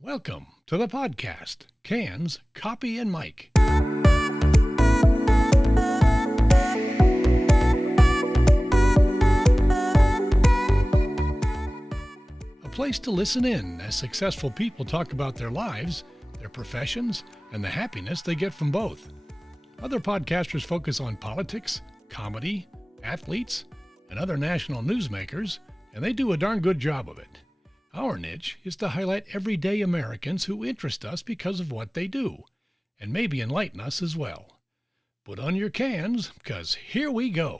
Welcome to the podcast, Cans, Copy, and Mike. A place to listen in as successful people talk about their lives, their professions, and the happiness they get from both. Other podcasters focus on politics, comedy, athletes, and other national newsmakers, and they do a darn good job of it. Our niche is to highlight everyday Americans who interest us because of what they do, and maybe enlighten us as well. Put on your cans, because here we go.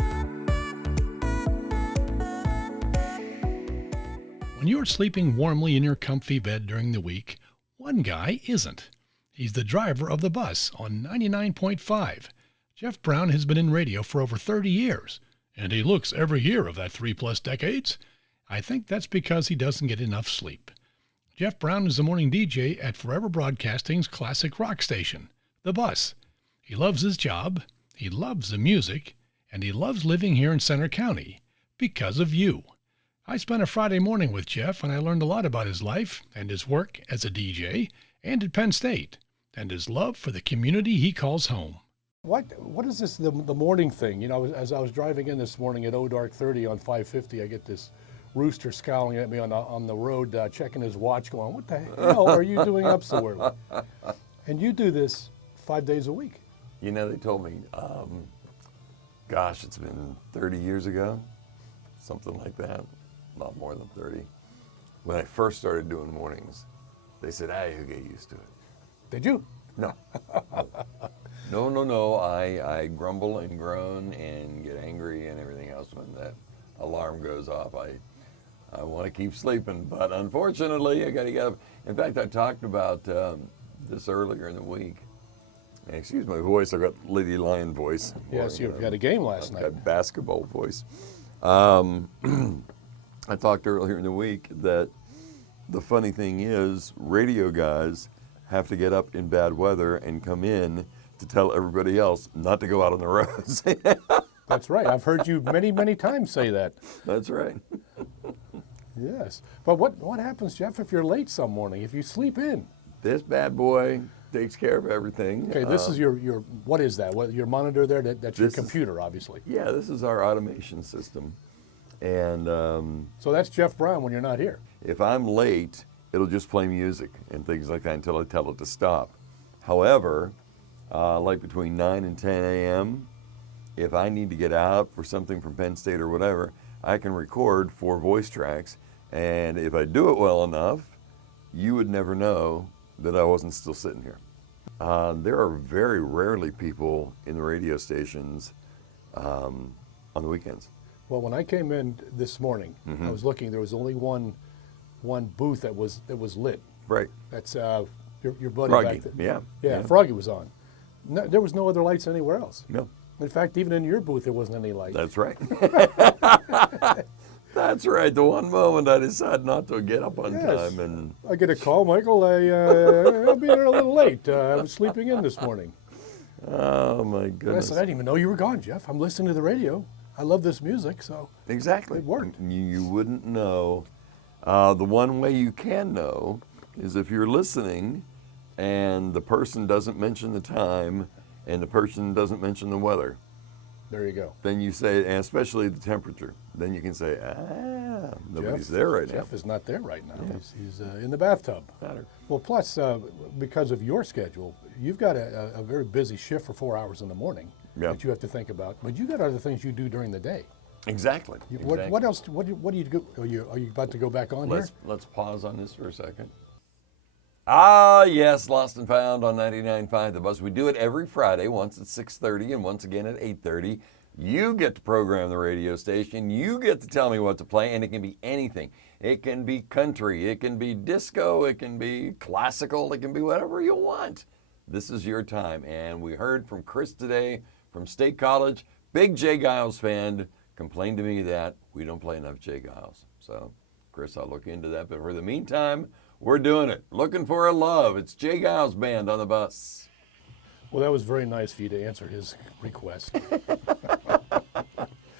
When you're sleeping warmly in your comfy bed during the week, one guy isn't. He's the driver of the bus on 99.5. Jeff Brown has been in radio for over 30 years, and he looks every year of that 3+ decades. I think that's because he doesn't get enough sleep. Jeff Brown is the morning DJ at Forever Broadcasting's classic rock station, The Bus. He loves his job, he loves the music, and he loves living here in Center County because of you. I spent a Friday morning with Jeff, and I learned a lot about his life and his work as a DJ and at Penn State, and his love for the community he calls home. What is this, the morning thing? You know, as I was driving in this morning at dark 30 on 550, I get this rooster scowling at me on the road, checking his watch, going, "What the hell are you doing up so early?" And you do this 5 days a week. You know, they told me, gosh, it's been 30 years ago, something like that, not more than 30. When I first started doing mornings, they said, "Hey, you get used to it." Did you? No. No. I grumble and groan and get angry and everything else when that alarm goes off. I want to keep sleeping, but unfortunately, I got to get up. In fact, I talked about this earlier in the week. And excuse my voice, I've got Lady Lion voice. Yes, you had a game last night. I've got basketball voice. I talked earlier in the week that the funny thing is, radio guys have to get up in bad weather and come in to tell everybody else not to go out on the roads. That's right. I've heard you many, many times say that. That's right. Yes. But what happens, Jeff, if you're late some morning, if you sleep in? This bad boy takes care of everything. Okay, this is your what is that? What, your monitor there? That's your computer, obviously. Yeah, this is our automation system. And so that's Jeff Brown when you're not here. If I'm late, it'll just play music and things like that until I tell it to stop. However, like between 9 and 10 a.m., if I need to get out for something from Penn State or whatever, I can record 4 voice tracks, and if I do it well enough, you would never know that I wasn't still sitting here. There are very rarely people in the radio stations on the weekends. Well, when I came in this morning, I was looking. There was only one booth that was lit. Right. That's your buddy Froggy. back there. Yeah. Yeah, Froggy was on. No, there was no other lights anywhere else. No. In fact, even in your booth, there wasn't any light. That's right. That's right. The one moment I decided not to get up on time, and I get a call, Michael. I'll be there a little late. I was sleeping in this morning. Oh my And I goodness! said, I didn't even know you were gone, Jeff. I'm listening to the radio. I love this music, so Exactly. it worked. You wouldn't know. The one way you can know is if you're listening, and the person doesn't mention the time, and the person doesn't mention the weather. There you go. Then you say, and especially the temperature, then you can say, nobody's there right now. Jeff is not there right now. Yeah. He's in the bathtub. Better. Well, plus, because of your schedule, you've got a very busy shift for 4 hours in the morning that you have to think about. But you got other things you do during the day. Exactly. What else? What do you do? Are you about to go back on here? Let's pause on this for a second. Ah, yes, Lost and Found on 99.5 The Bus. We do it every Friday, once at 6:30 and once again at 8:30. You get to program the radio station. You get to tell me what to play, and it can be anything. It can be country. It can be disco. It can be classical. It can be whatever you want. This is your time. And we heard from Chris today from State College. Big Jay Giles fan. Complained to me that we don't play enough Jay Giles. So, Chris, I'll look into that. But for the meantime, we're doing it. Looking for a love. It's Jay Giles Band on the Bus. Well, that was very nice for you to answer his request.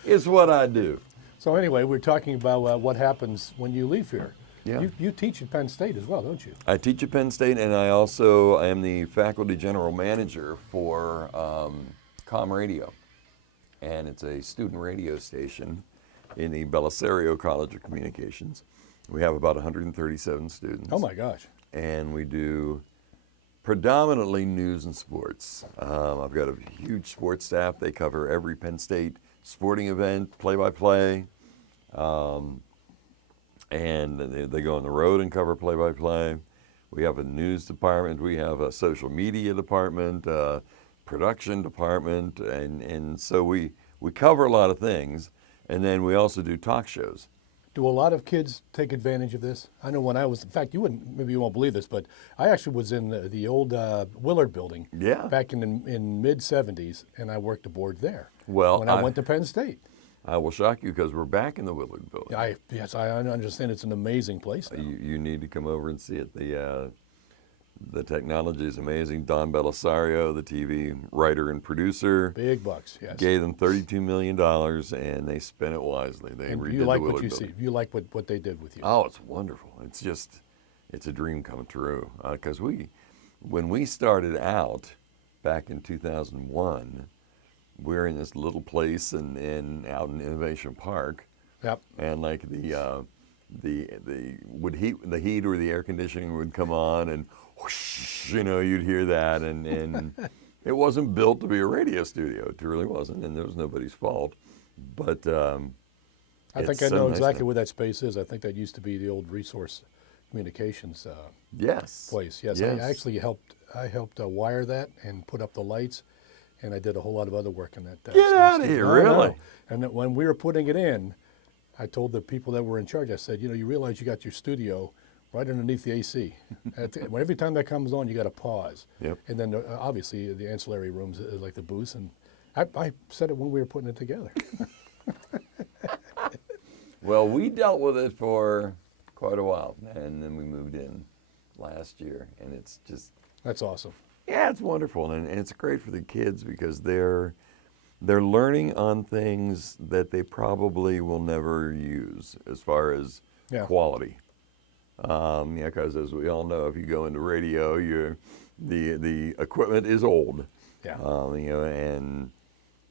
It's what I do. So anyway, we're talking about what happens when you leave here. Yeah. You teach at Penn State as well, don't you? I teach at Penn State, and I also am the faculty general manager for Com Radio. And it's a student radio station in the Belisario College of Communications. We have about 137 students. Oh my gosh. And we do predominantly news and sports. I've got a huge sports staff. They cover every Penn State sporting event, play-by-play. And they go on the road and cover play-by-play. We have a news department. We have a social media department, production department, and so we cover a lot of things. And then we also do talk shows. Do a lot of kids take advantage of this? I know when I was, in fact, maybe you won't believe this, but I actually was in the old Willard building back in mid-'70s, and I worked aboard there when I went to Penn State. I will shock you because we're back in the Willard building. Yes, I understand it's an amazing place now. You need to come over and see it. The technology is amazing. Don Belisario, the TV writer and producer, big bucks, yes, gave them $32 million, and they spent it wisely. They redid you like the Willard what you building. see. You like what they did with you. Oh, it's wonderful. It's a dream come true. Because when we started out back in 2001, we were in this little place out in Innovation Park. Yep. And like the heat or the air conditioning would come on, and whoosh, you'd hear that, and it wasn't built to be a radio studio. It really wasn't, and it was nobody's fault. But I think I know exactly where that space is. I think that used to be the old Resource Communications place. Yes, I actually helped wire that and put up the lights, and I did a whole lot of other work in that. Get out of here, really? And then when we were putting it in, I told the people that were in charge, I said, you realize you got your studio right underneath the AC. Every time that comes on, you got to pause. Yep. And then obviously the ancillary rooms, like the booths, and I said it when we were putting it together. Well, we dealt with it for quite a while, and then we moved in last year, and it's just... That's awesome. Yeah, it's wonderful, and it's great for the kids because they're learning on things that they probably will never use as far as quality. Because as we all know, if you go into radio, the equipment is old. Yeah. And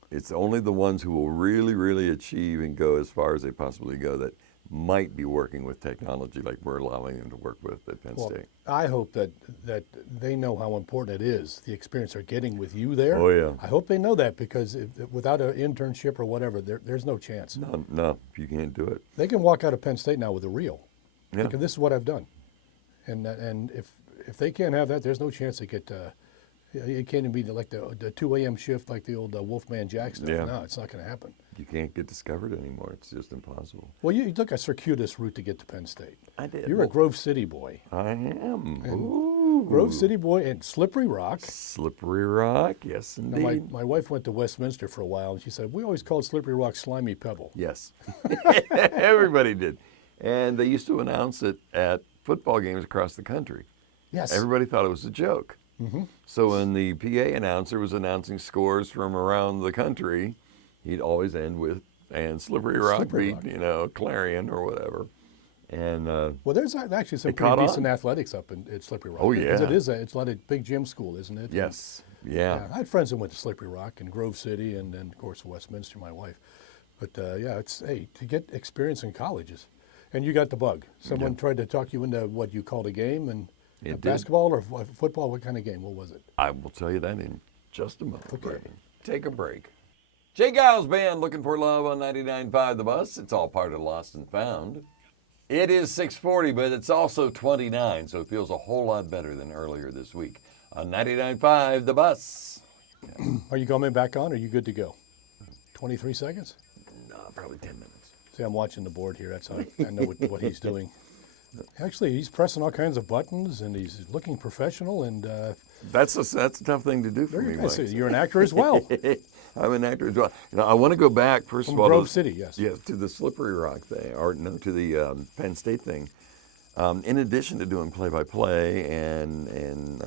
it's only the ones who will really, really achieve and go as far as they possibly go that might be working with technology like we're allowing them to work with at Penn State. I hope that they know how important it is, the experience they're getting with you there. Oh, yeah. I hope they know that because without an internship or whatever, there's no chance. No, you can't do it. They can walk out of Penn State now with a reel. Yeah. Because this is what I've done. And if they can't have that, there's no chance they get... it can't even be like the 2 a.m. shift like the old Wolfman Jack stuff. Yeah. No, it's not going to happen. You can't get discovered anymore. It's just impossible. Well, you took a circuitous route to get to Penn State. I did. You're a Grove City boy. I am. Ooh. Grove City boy and Slippery Rock. Slippery Rock, yes, indeed. Now, my wife went to Westminster for a while, and she said, we always called Slippery Rock Slimy Pebble. Yes. Everybody did. And they used to announce it at football games across the country. Yes. Everybody thought it was a joke. Mm-hmm. So when the PA announcer was announcing scores from around the country, he'd always end with, and Slippery Rock beat, Clarion or whatever. And well, there's actually some pretty decent athletics up at Slippery Rock. Oh, yeah. Because it's a lot of big gym school, isn't it? Yes. Yeah. I had friends that went to Slippery Rock and Grove City and then, of course, Westminster, my wife. But, to get experience in colleges. And you got the bug. Someone tried to talk you into what you called a game, and basketball or football? What kind of game? What was it? I will tell you that in just a moment. Okay. Take a break. Jay Giles Band, Looking for Love on 99.5 The Bus. It's all part of Lost and Found. It is 6:40, but it's also 29, so it feels a whole lot better than earlier this week on 99.5 The Bus. Are you coming back on, or are you good to go? 23 seconds? No, probably 10 minutes. See, I'm watching the board here. That's how I know what he's doing. Actually, he's pressing all kinds of buttons, and he's looking professional. And that's a tough thing to do for me, Mike. You're an actor as well. I'm an actor as well. I want to go back first of all. Grove City, yes. Yeah, to the Slippery Rock thing, or no, to the Penn State thing. In addition to doing play-by-play and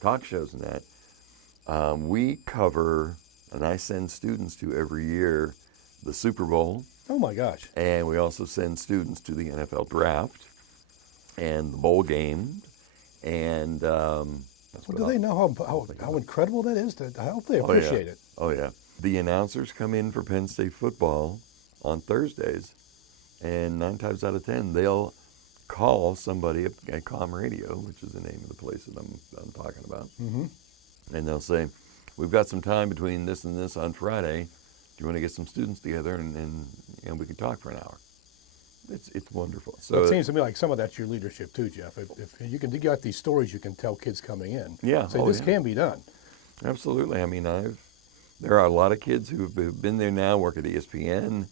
talk shows and that, we cover, and I send students to every year, the Super Bowl. Oh my gosh. And we also send students to the NFL draft. and the bowl game, and that's Well, what do they know how incredible that is? I hope they appreciate it. Oh yeah. The announcers come in for Penn State football on Thursdays, and 9 times out of 10 they'll call somebody at Com Radio, which is the name of the place that I'm talking about, and they'll say, "We've got some time between this and this on Friday. Do you want to get some students together and we can talk for an hour?" It's wonderful. So Well, it seems to me like some of that's your leadership too, Jeff. If you got these stories you can tell kids coming in. Yeah. Say this can be done. Absolutely. I mean, there are a lot of kids who've been there now, work at ESPN,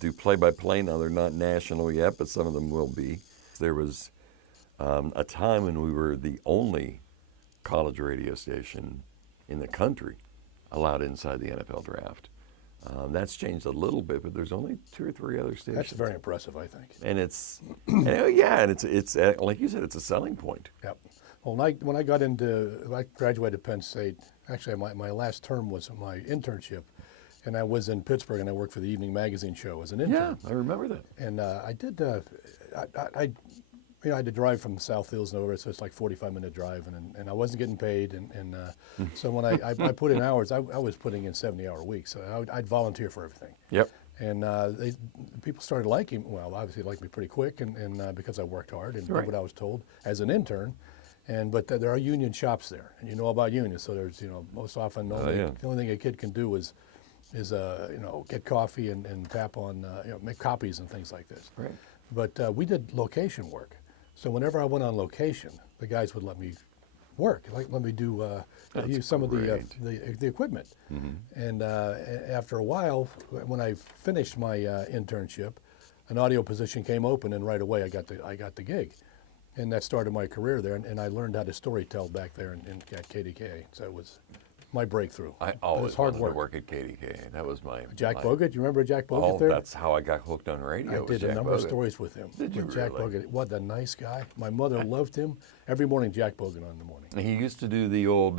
do play-by-play. Now they're not national yet, but some of them will be. There was a time when we were the only college radio station in the country allowed inside the NFL draft. That's changed a little bit, but there's only 2 or 3 other stations. That's very impressive, I think. And it's it's like you said, it's a selling point. Yep. Well, when I graduated Penn State, actually my last term was my internship, and I was in Pittsburgh, and I worked for the Evening Magazine show as an intern. Yeah, I remember that. And I did, I had to drive from South Hills and over, so it's like 45-minute drive, and I wasn't getting paid, and so when I put in hours, I was putting in 70-hour weeks, so I'd volunteer for everything. Yep. And people started liking, well, obviously liked me pretty quick, and because I worked hard and did Right. what I was told as an intern. But there are union shops there, and you know about unions. So there's, most often the only thing a kid can do is get coffee and tap on, make copies and things like this. Right. But we did location work. So whenever I went on location, the guys would let me work, let me do use some of the equipment. And after a while, when I finished my internship, an audio position came open, and right away I got the gig. And that started my career there, and I learned how to storytell back there at KDKA. So it was my breakthrough. I always wanted to work at KDKA. That was my Jack Bogut. You remember Jack Bogut there? That's how I got hooked on radio. I did a number of stories with him. Did you with Jack really? Bogut. What a nice guy. My mother loved him. Every morning, Jack Bogut on in the morning. He used to do the old,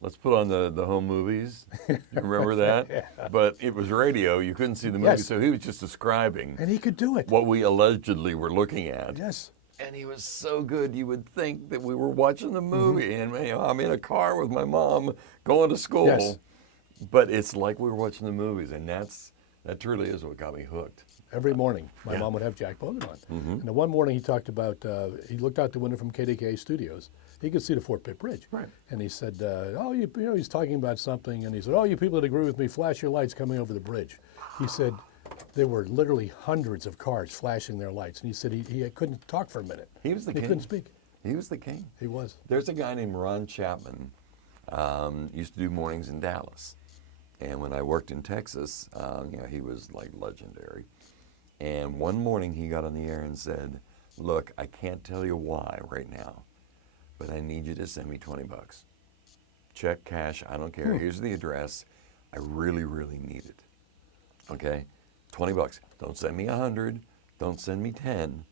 let's put on the home movies. You remember that? Yeah. But it was radio. You couldn't see the movie, Yes. so he was just describing And he could do it. what we allegedly were looking at. Yes. And he was so good, you would think that we were watching the movie. And I'm in a car with my mom going to school. Yes. But it's like we were watching the movies, and that truly is what got me hooked. Every morning, my mom would have Jack Bogut on. And the one morning he talked about, he looked out the window from KDKA Studios. He could see the Fort Pitt Bridge. Right. And he said, he's talking about something. And he said, you people that agree with me, flash your lights coming over the bridge. He said, there were literally hundreds of cars flashing their lights. And he said he couldn't talk for a minute. He was the king. He couldn't speak. He was the king. He was. There's a guy named Ron Chapman, used to do mornings in Dallas. And when I worked in Texas, he was like legendary. And one morning he got on the air and said, "Look, I can't tell you why right now, but I need you to send me $20. Check, cash, I don't care. Here's the address. I really, really need it. Okay? $20. Don't send me 100. Don't send me 10.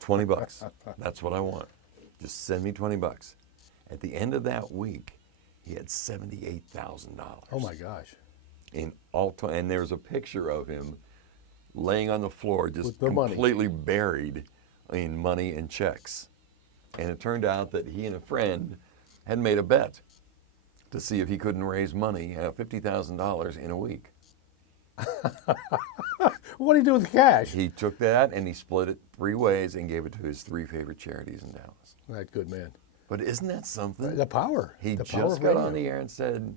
$20. That's what I want. Just send me $20. At the end of that week, he had $78,000. Oh my gosh. And there's a picture of him laying on the floor, just With the money. completely buried in money and checks. And it turned out that he and a friend had made a bet to see if he couldn't raise money, $50,000 in a week. What do you do with the cash? He took that and he split it 3 ways and gave it to his 3 favorite charities in Dallas. That good man. But isn't that something? The power. He the power just of got radio. on the air and said,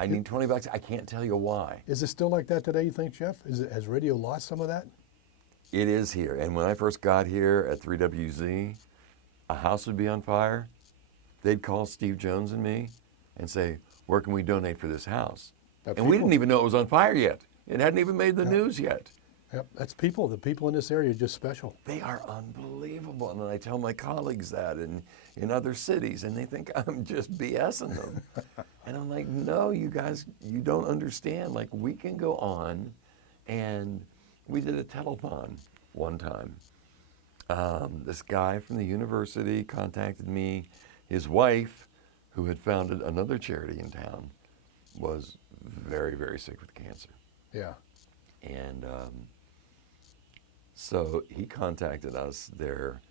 "I need $20. I can't tell you why." Is it still like that today, you think, Jeff? Has radio lost some of that? It is here. And when I first got here at 3WZ, a house would be on fire. They'd call Steve Jones and me and say, "Where can we donate for this house?" And we didn't even know it was on fire yet. It hadn't even made the news yet. Yep, that's people. The people in this area are just special. They are unbelievable. And I tell my colleagues that in other cities, and they think I'm just BSing them. And I'm like, no, you guys, you don't understand. Like, we can go on, and we did a telethon one time. This guy from the university contacted me. His wife, who had founded another charity in town, was very, very sick with cancer. Yeah. And So he contacted us there.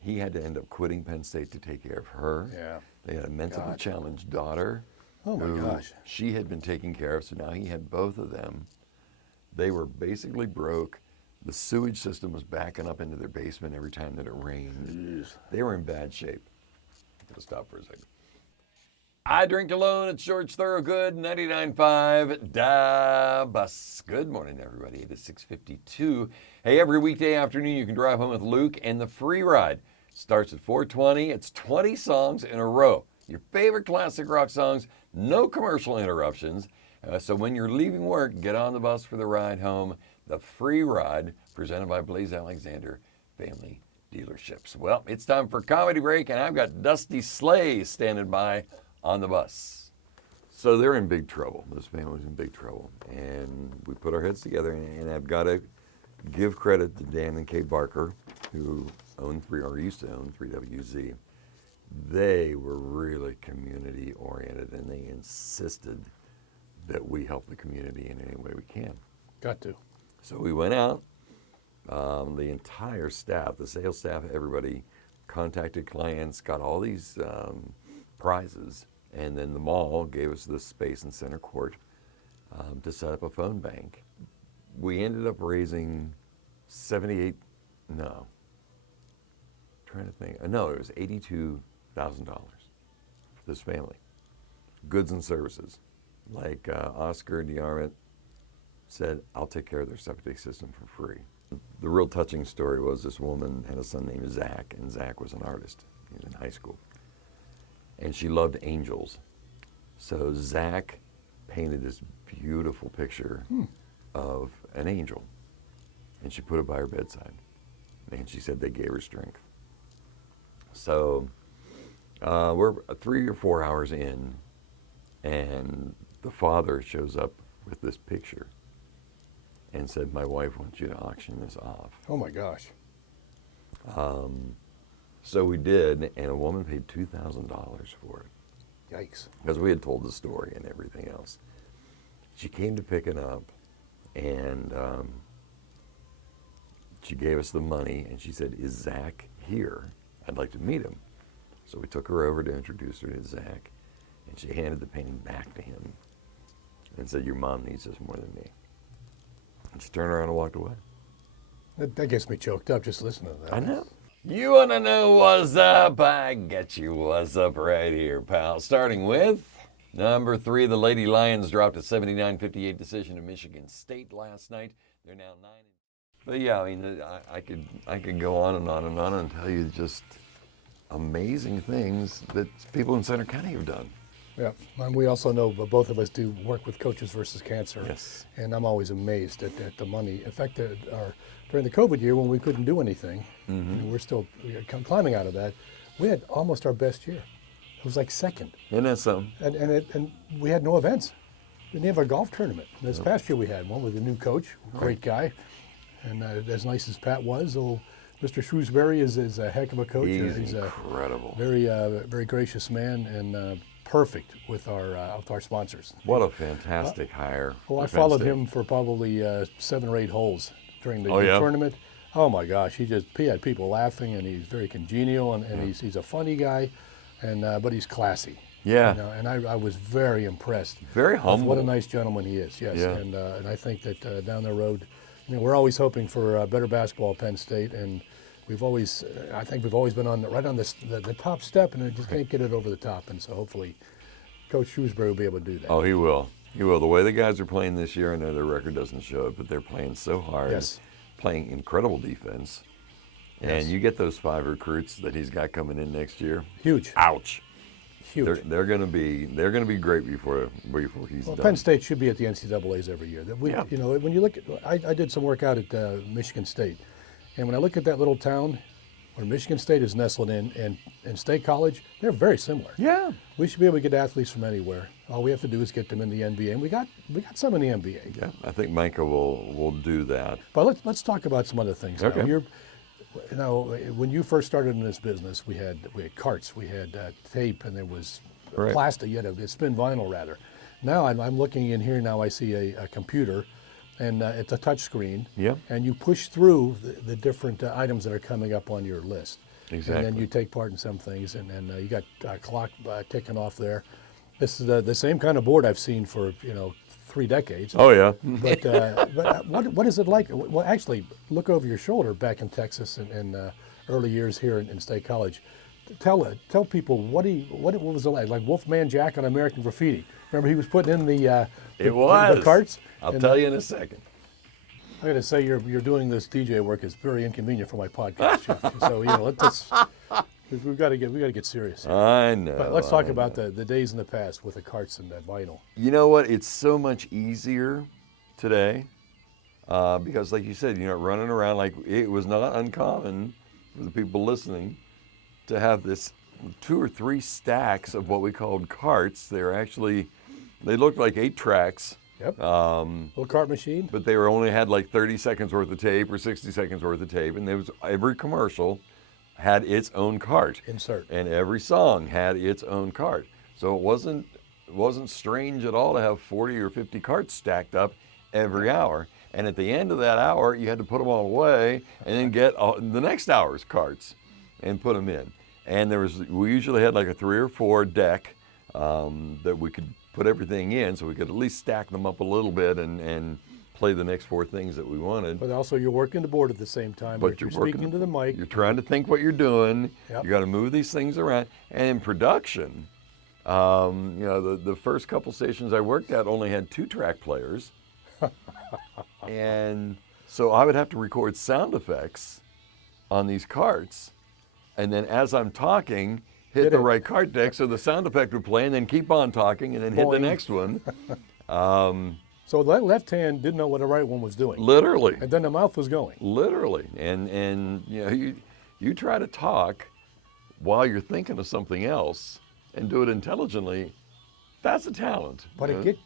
He had to end up quitting Penn State to take care of her. Yeah. They had a mentally God. challenged daughter. Oh my who gosh. She had been taken care of, so now he had both of them. They were basically broke. The sewage system was backing up into their basement every time that it rained. Jeez. They were in bad shape. I'm going to stop for a second. I drink alone. It's George Thorogood, 99.5 Da Bus. Good morning, everybody. It is 6:52. Hey, every weekday afternoon you can drive home with Luke, and the free ride starts at 4:20. It's 20 songs in a row. Your favorite classic rock songs, no commercial interruptions. So when you're leaving work, get on the bus for the ride home. The free ride presented by Blaze Alexander Family Dealerships. Well, it's time for comedy break, and I've got Dusty Slay standing by on the bus. So they're in big trouble. This family's in big trouble. And we put our heads together, and I've got to give credit to Dan and Kay Barker, who used to own 3WZ. They were really community oriented, and they insisted that we help the community in any way we can. Got to. So we went out, the entire staff, the sales staff, everybody contacted clients, got all these prizes, and then the mall gave us this space in center court to set up a phone bank. We ended up raising it was $82,000 for this family. Goods and services. Like Oscar DeArmond said, I'll take care of their septic system for free. The real touching story was this woman had a son named Zach, and Zach was an artist. He was in high school. And she loved angels. So Zach painted this beautiful picture of an angel, and she put it by her bedside. And she said they gave her strength. So we're 3 or 4 hours in, and the father shows up with this picture and said, my wife wants you to auction this off. Oh my gosh. So we did, and a woman paid $2,000 for it. Yikes. Because we had told the story and everything else. She came to pick it up, and she gave us the money, and she said, is Zach here? I'd like to meet him. So we took her over to introduce her to Zach, and she handed the painting back to him and said, your mom needs this more than me. And she turned around and walked away. That gets me choked up just listening to that. I know. You want to know what's up? I get you what's up right here, pal. Starting with number 3, the Lady Lions dropped a 79-58 decision to Michigan State last night. They're now 9. But yeah, I mean, I could go on and on and on and tell you just amazing things that people in Center County have done. Yeah, and we also know both of us do work with Coaches versus Cancer. Yes. And I'm always amazed at the money. In fact, during the COVID year when we couldn't do anything, and we're still climbing out of that, we had almost our best year. It was like second. Isn't that something? And we had no events. We didn't have a golf tournament. This past year we had one with a new coach, great guy. And as nice as Pat was, Mr. Shrewsbury is a heck of a coach. He's incredible. Very gracious man, and perfect with our sponsors. What a fantastic hire. Well, I followed him for probably 7 or 8 holes during the yeah? tournament. Oh my gosh, he had people laughing, and he's very congenial, and he's a funny guy, and but he's classy. Yeah. You know, and I was very impressed. Very humble. What a nice gentleman he is. Yes. Yeah. And I think that down the road, we're always hoping for better basketball at Penn State, and I think we've always been right on the top step, and it just can't get it over the top. And so hopefully, Coach Shrewsbury will be able to do that. Oh, he will. He will. The way the guys are playing this year, I know their record doesn't show it, but they're playing so hard. Yes. Playing incredible defense. Yes. And you get those 5 recruits that he's got coming in next year. Huge. Ouch. Huge. They're going to be great before he's done. Penn State should be at the NCAA's every year. When you look at, I did some work out at Michigan State, and when I look at that little town where Michigan State is nestled in and State College, they're very similar. Yeah. We should be able to get athletes from anywhere. All we have to do is get them in the NBA, and we got some in the NBA. Yeah, I think Micah will do that. But let's talk about some other things. Okay. Now, when you first started in this business, we had carts, we had tape, and there was Right. plastic. You had a spin vinyl rather. Now I'm looking in here. Now I see a computer and it's a touch screen. Yep. And you push through the different items that are coming up on your list. Exactly. And then you take part in some things, and you got a clock ticking off there. This is the same kind of board I've seen for 3 decades. Oh yeah. But what is it like? Well, actually, look over your shoulder back in Texas in early years here in State College. Tell people what was it like? Like Wolfman Jack on American Graffiti. Remember he was putting in the carts. I'll tell you in a second. I got to say you're doing this DJ work is very inconvenient for my podcast, Jeff. So we've got to get serious. I know. But let's talk about the days in the past with the carts and that vinyl. You know what? It's so much easier today because, like you said, you're not running around. Like it was not uncommon for the people listening to have this 2 or 3 stacks of what we called carts. They looked like 8 tracks. Yep. Little cart machine. But they only had like 30 seconds worth of tape or 60 seconds worth of tape, and every commercial had its own cart. Insert. And every song had its own cart. So it wasn't strange at all to have 40 or 50 carts stacked up every hour. And at the end of that hour, you had to put them all away and then get the next hour's carts and put them in. And we usually had like a 3 or 4 deck that we could put everything in, so we could at least stack them up a little bit and play the next 4 things that we wanted. But also you're working the board at the same time. But you're speaking into the mic. You're trying to think what you're doing. Yep. You got to move these things around. And in production, the first couple stations I worked at only had 2-track players. And so I would have to record sound effects on these carts. And then as I'm talking, hit the right cart deck so the sound effect would play, and then keep on talking, and then hit the next one. So that left hand didn't know what the right one was doing. Literally. And then the mouth was going. Literally. And you try to talk while you're thinking of something else and do it intelligently. That's a talent. But it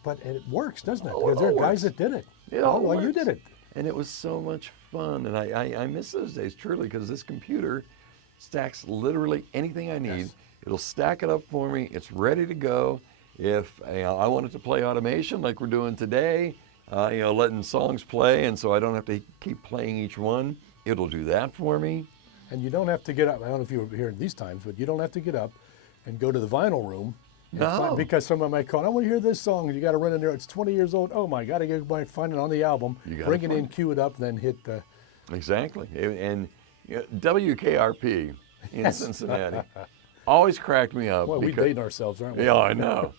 works, doesn't it? Oh, Because there are it guys works. that did it. It all well, you works. did it. And it was so much fun. And I miss those days truly, because this computer stacks literally anything I need. Yes. It'll stack it up for me. It's ready to go. If I wanted to play automation like we're doing today, letting songs play, and so I don't have to keep playing each one, it'll do that for me. And you don't have to get up. I don't know if you were here these times, but you don't have to get up and go to the vinyl room. No. Because someone might call, I want to hear this song. You got to run in there. It's 20 years old. Oh, my God. I got to find it on the album. Bring it in, cue it up, then hit the... Exactly. And WKRP in Cincinnati always cracked me up. Well, we're dating ourselves, aren't we? Yeah, I know.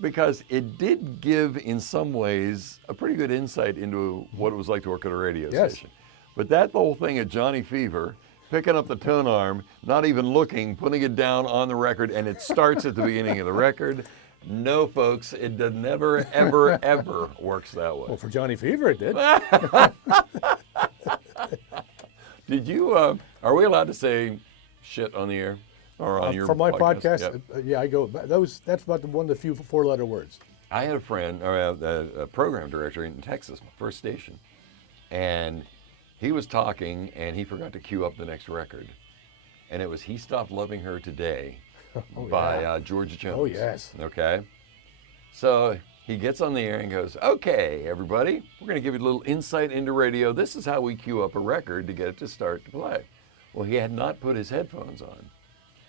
Because it did give, in some ways, a pretty good insight into what it was like to work at a radio station. But that whole thing at Johnny Fever, picking up the tone arm, not even looking, putting it down on the record, and it starts at the beginning of the record. No, folks, it never, ever, ever works that way. Well, for Johnny Fever, it did. Did you, are we allowed to say shit on the air? Or on your for my podcast? Yep. Yeah, I go, that's about one of the few 4-letter words. I had a friend, or a program director in Texas, my first station, and he was talking, and he forgot to cue up the next record. And it was He Stopped Loving Her Today by George Jones. Oh, yes. Okay? So he gets on the air and goes, okay, everybody, we're going to give you a little insight into radio. This is how we cue up a record to get it to start to play. Well, he had not put his headphones on.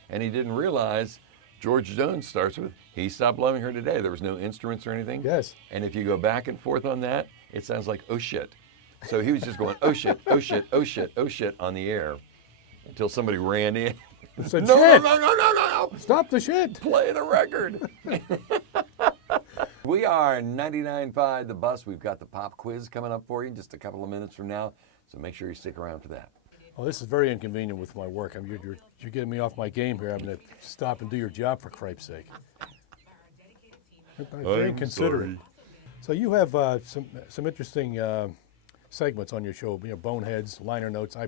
And he didn't realize George Jones starts with, He Stopped Loving Her Today. There was no instruments or anything. Yes. And if you go back and forth on that, it sounds like, oh shit. So he was just going, oh shit, oh shit, oh shit, oh shit on the air until somebody ran in. Said, No. Stop the shit. Play the record. We are 99.5 The Bus. We've got the pop quiz coming up for you in just a couple of minutes from now. So make sure you stick around for that. Oh, this is very inconvenient with my work. You're getting me off my game here. I'm going to stop and do your job for cripe's sake. I'm very considerate. So you have some interesting segments on your show. Boneheads, liner notes. I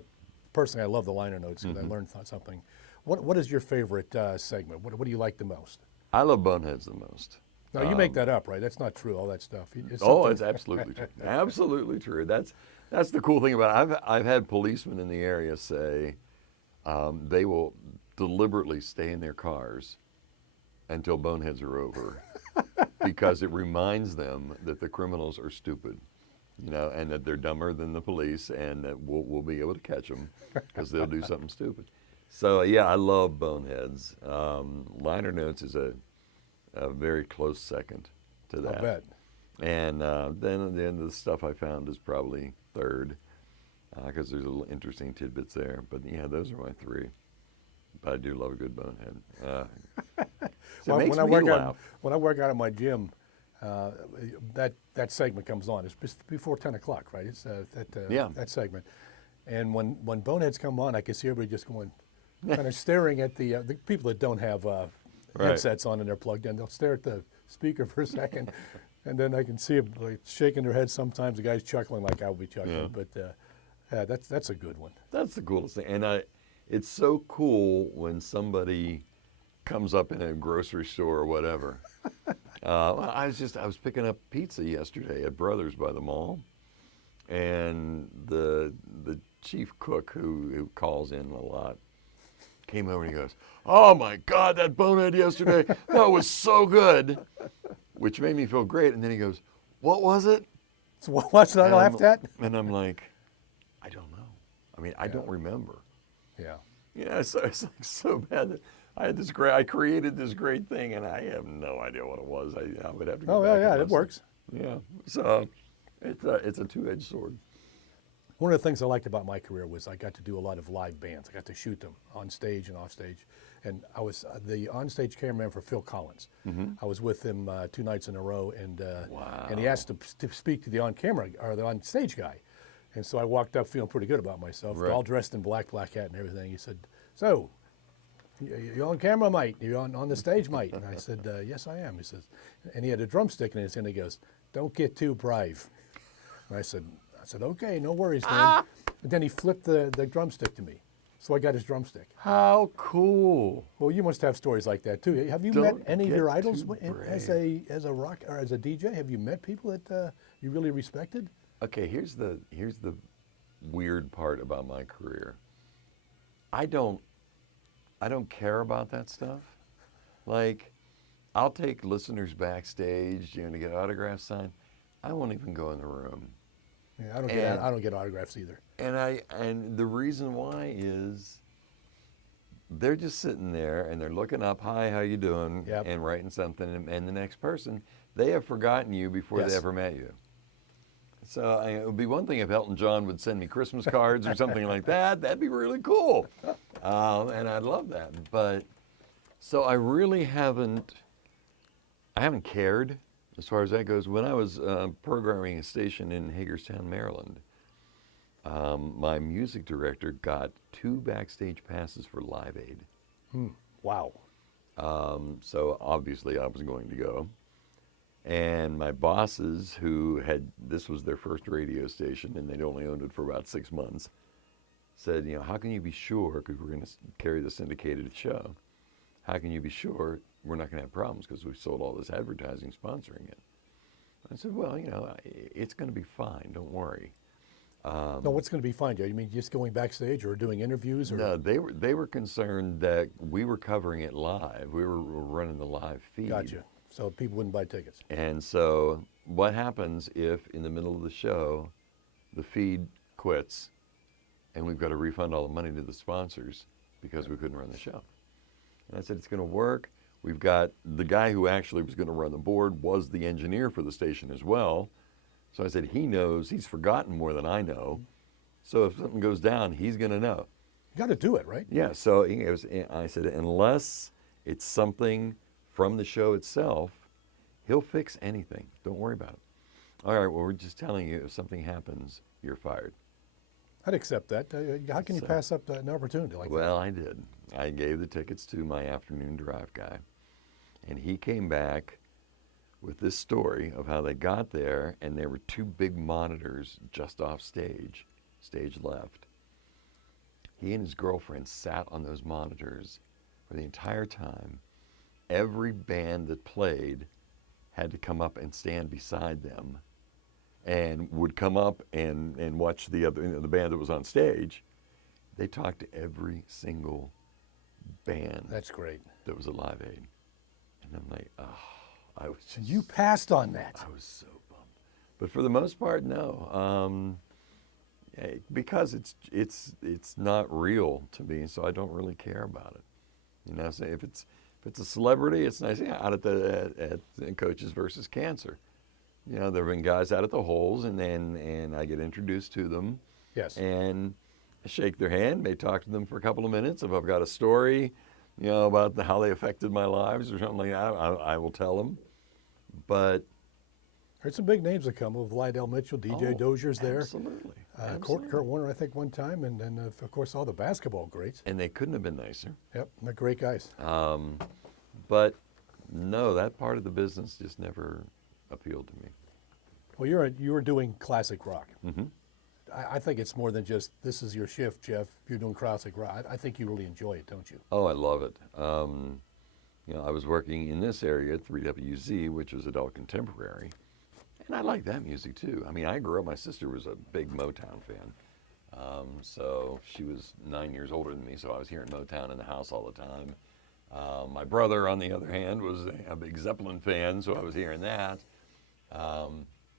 love the liner notes because I learned something. What is your favorite segment? What do you like the most? I love Boneheads the most. No, you make that up, right? That's not true. All that stuff. It's absolutely true. Absolutely true. That's the cool thing about it. I've had policemen in the area say they will deliberately stay in their cars until boneheads are over because it reminds them that the criminals are stupid. you know, and that they're dumber than the police, and that we'll be able to catch them because they'll do something stupid. So yeah, I love Boneheads. Liner Notes is a very close second to that. I bet. And then the stuff I found is probably third because there's a little interesting tidbits there. But yeah, those are my three. But I do love a good Bonehead. So it makes me laugh. When I work out at my gym, that segment comes on. It's before 10 o'clock, right? It's that segment. And when Boneheads come on, I can see everybody just going, kind of staring at the people that don't have headsets on and they're plugged in. They'll stare at the speaker for a second, and then I can see them like shaking their heads. Sometimes the guy's chuckling like I would be chuckling. Yeah. But that's a good one. That's the coolest thing. And it's so cool when somebody comes up in a grocery store or whatever. I was picking up pizza yesterday at Brothers by the mall, and the chief cook who calls in a lot came over and he goes, "Oh my God, that Bonehead yesterday, that was so good," which made me feel great. And then he goes, "What was it?" So what's that I laughed at? And I'm like, I don't know. I mean, I don't remember. Yeah. Yeah, so it's like so bad that I created this great thing and I have no idea what it was. I would have to go back and Yeah, listen. it works. Yeah, so it's a two-edged sword. One of the things I liked about my career was I got to do a lot of live bands. I got to shoot them on stage and off stage. And I was the on-stage cameraman for Phil Collins. Mm-hmm. I was with him 2 nights in a row, and Wow. and he asked to speak to the on-camera or the on-stage guy. And so I walked up feeling pretty good about myself, Right. all dressed in black hat and everything. He said, "So, you on camera, mate? You on the stage, mate?" And I said, "Yes, I am." He says, and he had a drumstick in his hand. He goes, "Don't get too brave." And I said, "Okay, no worries, man." And then he flipped the drumstick to me. So I got his drumstick. How cool! Well, you must have stories like that too. Have you Don't met any of get your idols too as a rock or as a DJ? Have you met people that you really respected? Okay, here's the weird part about my career. I don't care about that stuff. Like, I'll take listeners backstage, to get autographs signed. I won't even go in the room. Yeah, I don't get autographs either. And the reason why is they're just sitting there and they're looking up, "Hi, how you doing?" Yep. and writing something, and the next person, they have forgotten you before Yes. they ever met you. So it would be one thing if Elton John would send me Christmas cards or something like that. That'd be really cool, and I'd love that. But so I really haven't cared as far as that goes. When I was programming a station in Hagerstown, Maryland, my music director got 2 backstage passes for Live Aid. Wow. So obviously I was going to go. And my bosses, this was their first radio station and they'd only owned it for about 6 months, said, "How can you be sure, because we're going to carry the syndicated show, how can you be sure we're not going to have problems because we've sold all this advertising sponsoring it?" I said, "Well, it's going to be fine, don't worry." No, what's going to be fine, Joe? You mean just going backstage or doing interviews? Or? No, they were concerned that we were covering it live. We were running the live feed. Gotcha. So people wouldn't buy tickets. And so what happens if in the middle of the show the feed quits and we've got to refund all the money to the sponsors because we couldn't run the show? And I said, "It's going to work. We've got the guy who actually was going to run the board was the engineer for the station as well. So I said, he knows, he's forgotten more than I know. So if something goes down, he's going to know." You got to do it, right? Yeah, so I said, unless it's something from the show itself, he'll fix anything. Don't worry about it. "All right, well, we're just telling you if something happens, you're fired." I'd accept that. How can you pass up an opportunity like that? Well, I did. I gave the tickets to my afternoon drive guy, and he came back with this story of how they got there, and there were 2 big monitors just off stage left. He and his girlfriend sat on those monitors for the entire time. Every band that played had to come up and stand beside them and would come up and watch the band that was on stage. They talked to every single band That's great. that was at Live Aid. And I'm like, I was So you passed on that. I was so bummed. But for the most part, no. Because it's not real to me, so I don't really care about it. You know, so if it's a celebrity, it's nice. Yeah, out at Coaches versus Cancer. You know, there have been guys out at the holes, and I get introduced to them. Yes. And I shake their hand, may talk to them for a couple of minutes. If I've got a story, you know, about how they affected my lives or something like that, I will tell them. But Heard some big names that come with Lydell Mitchell, DJ Dozier's there. Absolutely. Kurt Warner, I think, one time, and then, of course, all the basketball greats. And they couldn't have been nicer. Yep, they're great guys. But no, that part of the business just never appealed to me. Well, you were doing classic rock. Mm-hmm. I think it's more than just, this is your shift, Jeff. You're doing classic rock. I think you really enjoy it, don't you? Oh, I love it. You know, I was working in this area at 3WZ, which was adult contemporary, and I like that music too. I mean, I grew up, my sister was a big Motown fan. So she was 9 years older than me, so I was hearing Motown in the house all the time. My brother, on the other hand, was a big Zeppelin fan, so I was hearing that.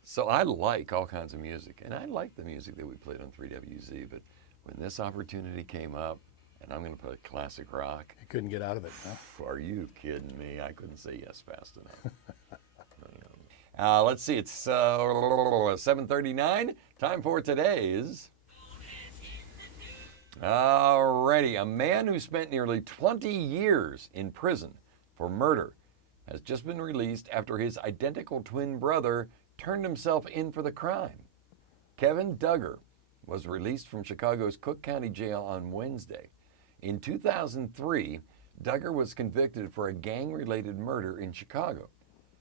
So I like all kinds of music, and I like the music that we played on 3WZ, but when this opportunity came up, and I'm going to play classic rock. You couldn't get out of it, huh? Are you kidding me? I couldn't say yes fast enough. Let's see, it's 7:39. Time for today's. Alrighty, a man who spent nearly 20 years in prison for murder has just been released after his identical twin brother turned himself in for the crime. Kevin Duggar was released from Chicago's Cook County Jail on Wednesday. In 2003, Duggar was convicted for a gang-related murder in Chicago.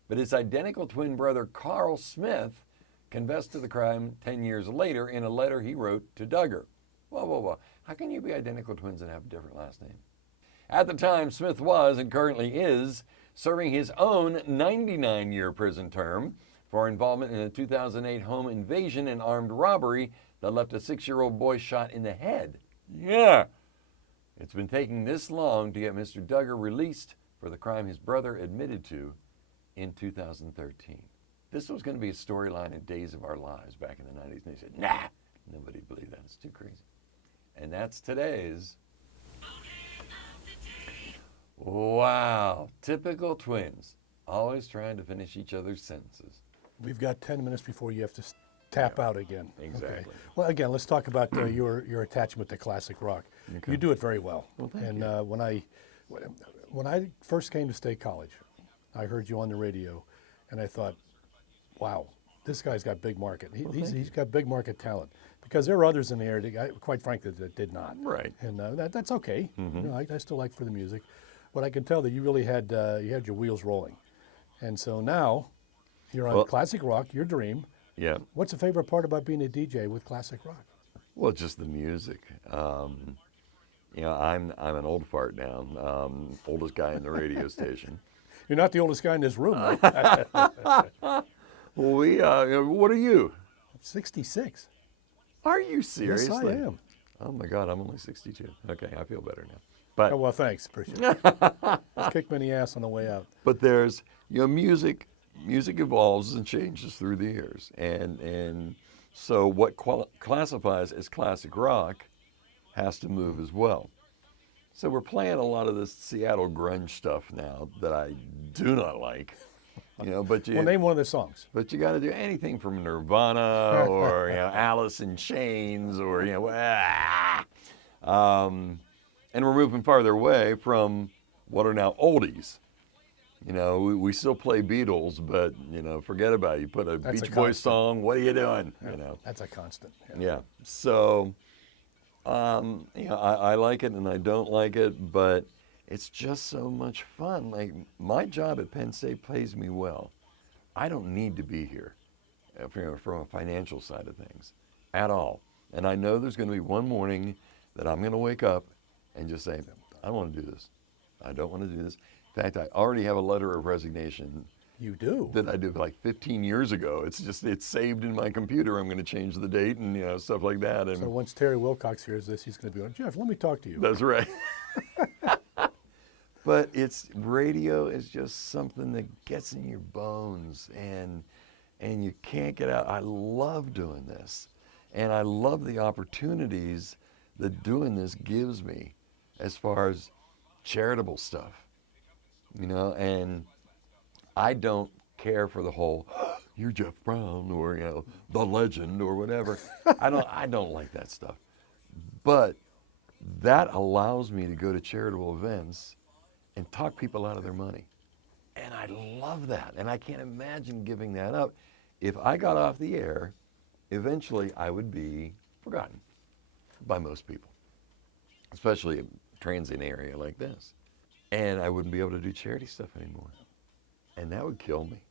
But his identical twin brother, Carl Smith, confessed to the crime 10 years later in a letter he wrote to Duggar. Whoa. How can you be identical twins and have a different last name? At the time, Smith was, and currently is, serving his own 99-year prison term for involvement in a 2008 home invasion and armed robbery that left a 6-year-old boy shot in the head. Yeah. It's been taking this long to get Mr. Duggar released for the crime his brother admitted to in 2013. This was going to be a storyline in Days of Our Lives back in the 90s, and they said, nah, nobody believed that. It's too crazy. And that's today's. Wow, typical twins, always trying to finish each other's sentences. We've got 10 minutes before you have to tap out again. Exactly. Okay. Well, again, let's talk about your attachment to classic rock. Okay. You do it very well. Well, thank and you. When I first came to State College, I heard you on the radio, and I thought, wow, this guy's got big market. He's got big market talent. Because there are others in the area, quite frankly, that did not. Right. And that's okay. Mm-hmm. You know, I still like for the music. But I can tell that you really had your wheels rolling. And so now you're on classic rock, your dream. Yeah. What's the favorite part about being a DJ with classic rock? Well, just the music. You know, I'm an old fart now, oldest guy in the radio station. You're not the oldest guy in this room, right? Well, what are you? 66. Are you seriously? Yes, I am. Oh my God, I'm only 62. Okay, I feel better now. But Oh, well, thanks. Appreciate it. Just kicked me in the ass on the way out. But there's, you know, music evolves and changes through the years. And so what classifies as classic rock has to move as well. So we're playing a lot of this Seattle grunge stuff now that I do not like. You know, but Well, name one of the songs. But you got to do anything from Nirvana or, you know, Alice in Chains or, you know, and we're moving farther away from what are now oldies. You know, we still play Beatles, but, you know, forget about it. You put a Beach Boys song, what are you doing? Yeah, you know. that's a constant. Yeah. So, you know, I like it and I don't like it, but it's just so much fun. Like, my job at Penn State pays me well. I don't need to be here from a financial side of things at all. And I know there's going to be one morning that I'm going to wake up and just say, I don't want to do this. I don't want to do this. In fact, I already have a letter of resignation. You do? That I did like 15 years ago. It's saved in my computer. I'm going to change the date and, you know, stuff like that. And So once Terry Wilcox hears this, he's going to be like, Jeff, let me talk to you. That's right. But radio is just something that gets in your bones, and and you can't get out. I love doing this, and I love the opportunities that doing this gives me as far as charitable stuff, and I don't care for the whole you're Jeff Brown or the legend or whatever. I don't like that stuff. But that allows me to go to charitable events and talk people out of their money. And I love that. And I can't imagine giving that up. If I got off the air, eventually I would be forgotten by most people, especially a transient area like this. And I wouldn't be able to do charity stuff anymore. And that would kill me.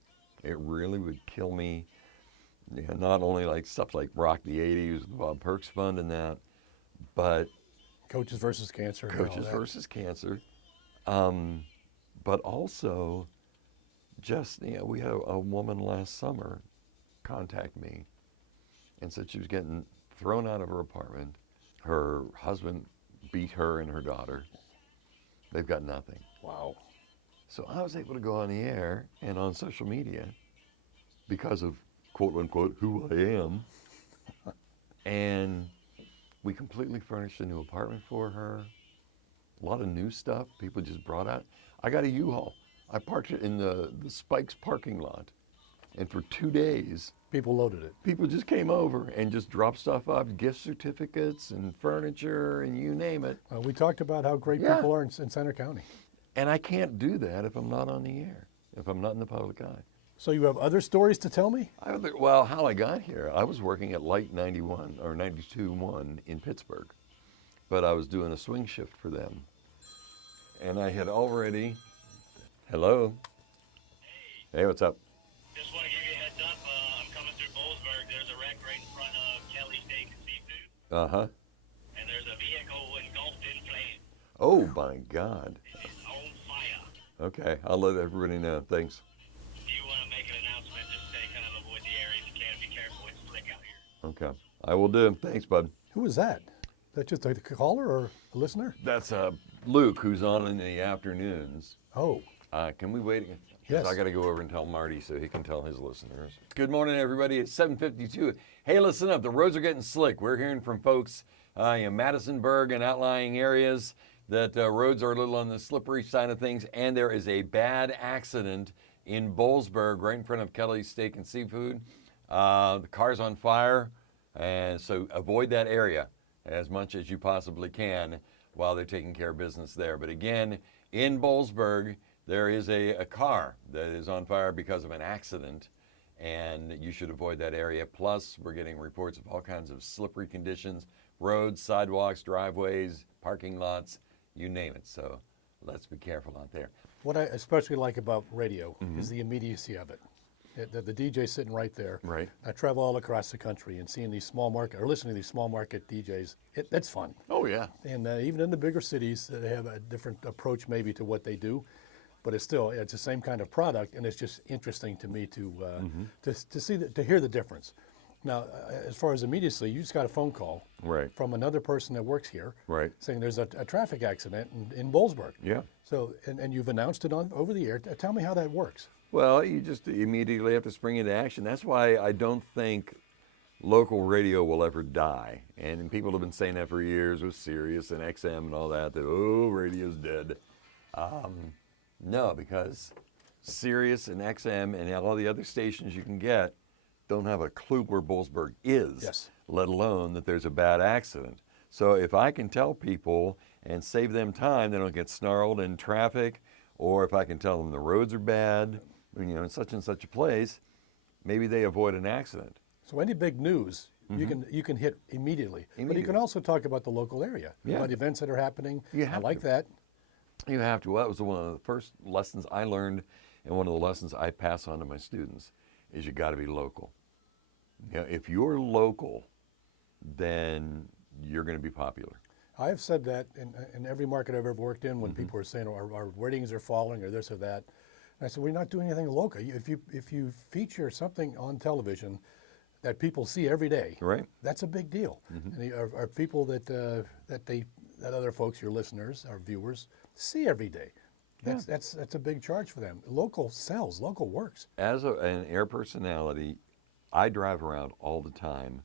It really would kill me. Not only like stuff like Rock the 80s, the Bob Perks Fund and that, but Coaches versus Cancer. Coaches versus Cancer. But also just, we had a woman last summer contact me and said she was getting thrown out of her apartment. Her husband beat her and her daughter. They've got nothing. Wow. So I was able to go on the air and on social media because of quote unquote who I am. And we completely furnished a new apartment for her. A lot of new stuff people just brought out. I got a U-Haul. I parked it in the Spikes parking lot. And for 2 days, people loaded it. People just came over and just dropped stuff off, gift certificates and furniture and you name it. We talked about how great people are in Center County. And I can't do that if I'm not on the air, if I'm not in the public eye. So you have other stories to tell me? Well, how I got here, I was working at Light 91 or 92.1 in Pittsburgh, but I was doing a swing shift for them. And I had already, hello? Hey, what's up? Just want to give you a heads up. I'm coming through Bollesburg. There's a wreck right in front of Kelly Steak and Seafood. Uh-huh. And there's a vehicle engulfed in flames. Oh, my God. It's on fire. Okay, I'll let everybody know. Thanks. If you want to make an announcement, just say kind of avoid the area if you can. Be careful. It's slick out here. Okay, I will do. Thanks, bud. Who is that? Is that just a caller or a listener? That's Luke, who's on in the afternoons. Oh. Can we wait? Yes. I got to go over and tell Marty so he can tell his listeners. Good morning, everybody. It's 7:52. Hey, listen up. The roads are getting slick. We're hearing from folks in Madisonburg and outlying areas that roads are a little on the slippery side of things, and there is a bad accident in Bollesburg right in front of Kelly's Steak and Seafood. The car's on fire, and so avoid that area as much as you possibly can while they're taking care of business there. But again, in Bollesburg, there is a car that is on fire because of an accident, and you should avoid that area. Plus, we're getting reports of all kinds of slippery conditions, roads, sidewalks, driveways, parking lots, you name it. So let's be careful out there. What I especially like about radio is the immediacy of it. The DJ's sitting right there. Right. I travel all across the country and seeing these small market, or listening to these small market DJs, that's fun. Oh, yeah. And even in the bigger cities, they have a different approach maybe to what they do. But it's the same kind of product, and it's just interesting to me to see to hear the difference. Now, as far as immediacy, you just got a phone call from another person that works here, saying there's a traffic accident in Bollesburg. Yeah. So, and you've announced it over the air. Tell me how that works. Well, you just immediately have to spring into action. That's why I don't think local radio will ever die. And people have been saying that for years with Sirius and XM and all that, radio's dead. No, because Sirius and XM and all the other stations you can get don't have a clue where Bollesburg is, let alone that there's a bad accident. So if I can tell people and save them time, they don't get snarled in traffic, or if I can tell them the roads are bad, in such and such a place, maybe they avoid an accident. So any big news, you can hit immediately. But you can also talk about the local area, about events that are happening. I like that. You have to. Well, that was one of the first lessons I learned, and one of the lessons I pass on to my students, is you got to be local. If you're local, then you're going to be popular. I have said that in every market I've ever worked in when people are saying our ratings are falling or this or that. And I said, we're not doing anything local. If you feature something on television that people see every day, that's a big deal. And are people that other folks, your listeners, our viewers, see every day. That's a big charge for them. Local sells, local works. As an air personality, I drive around all the time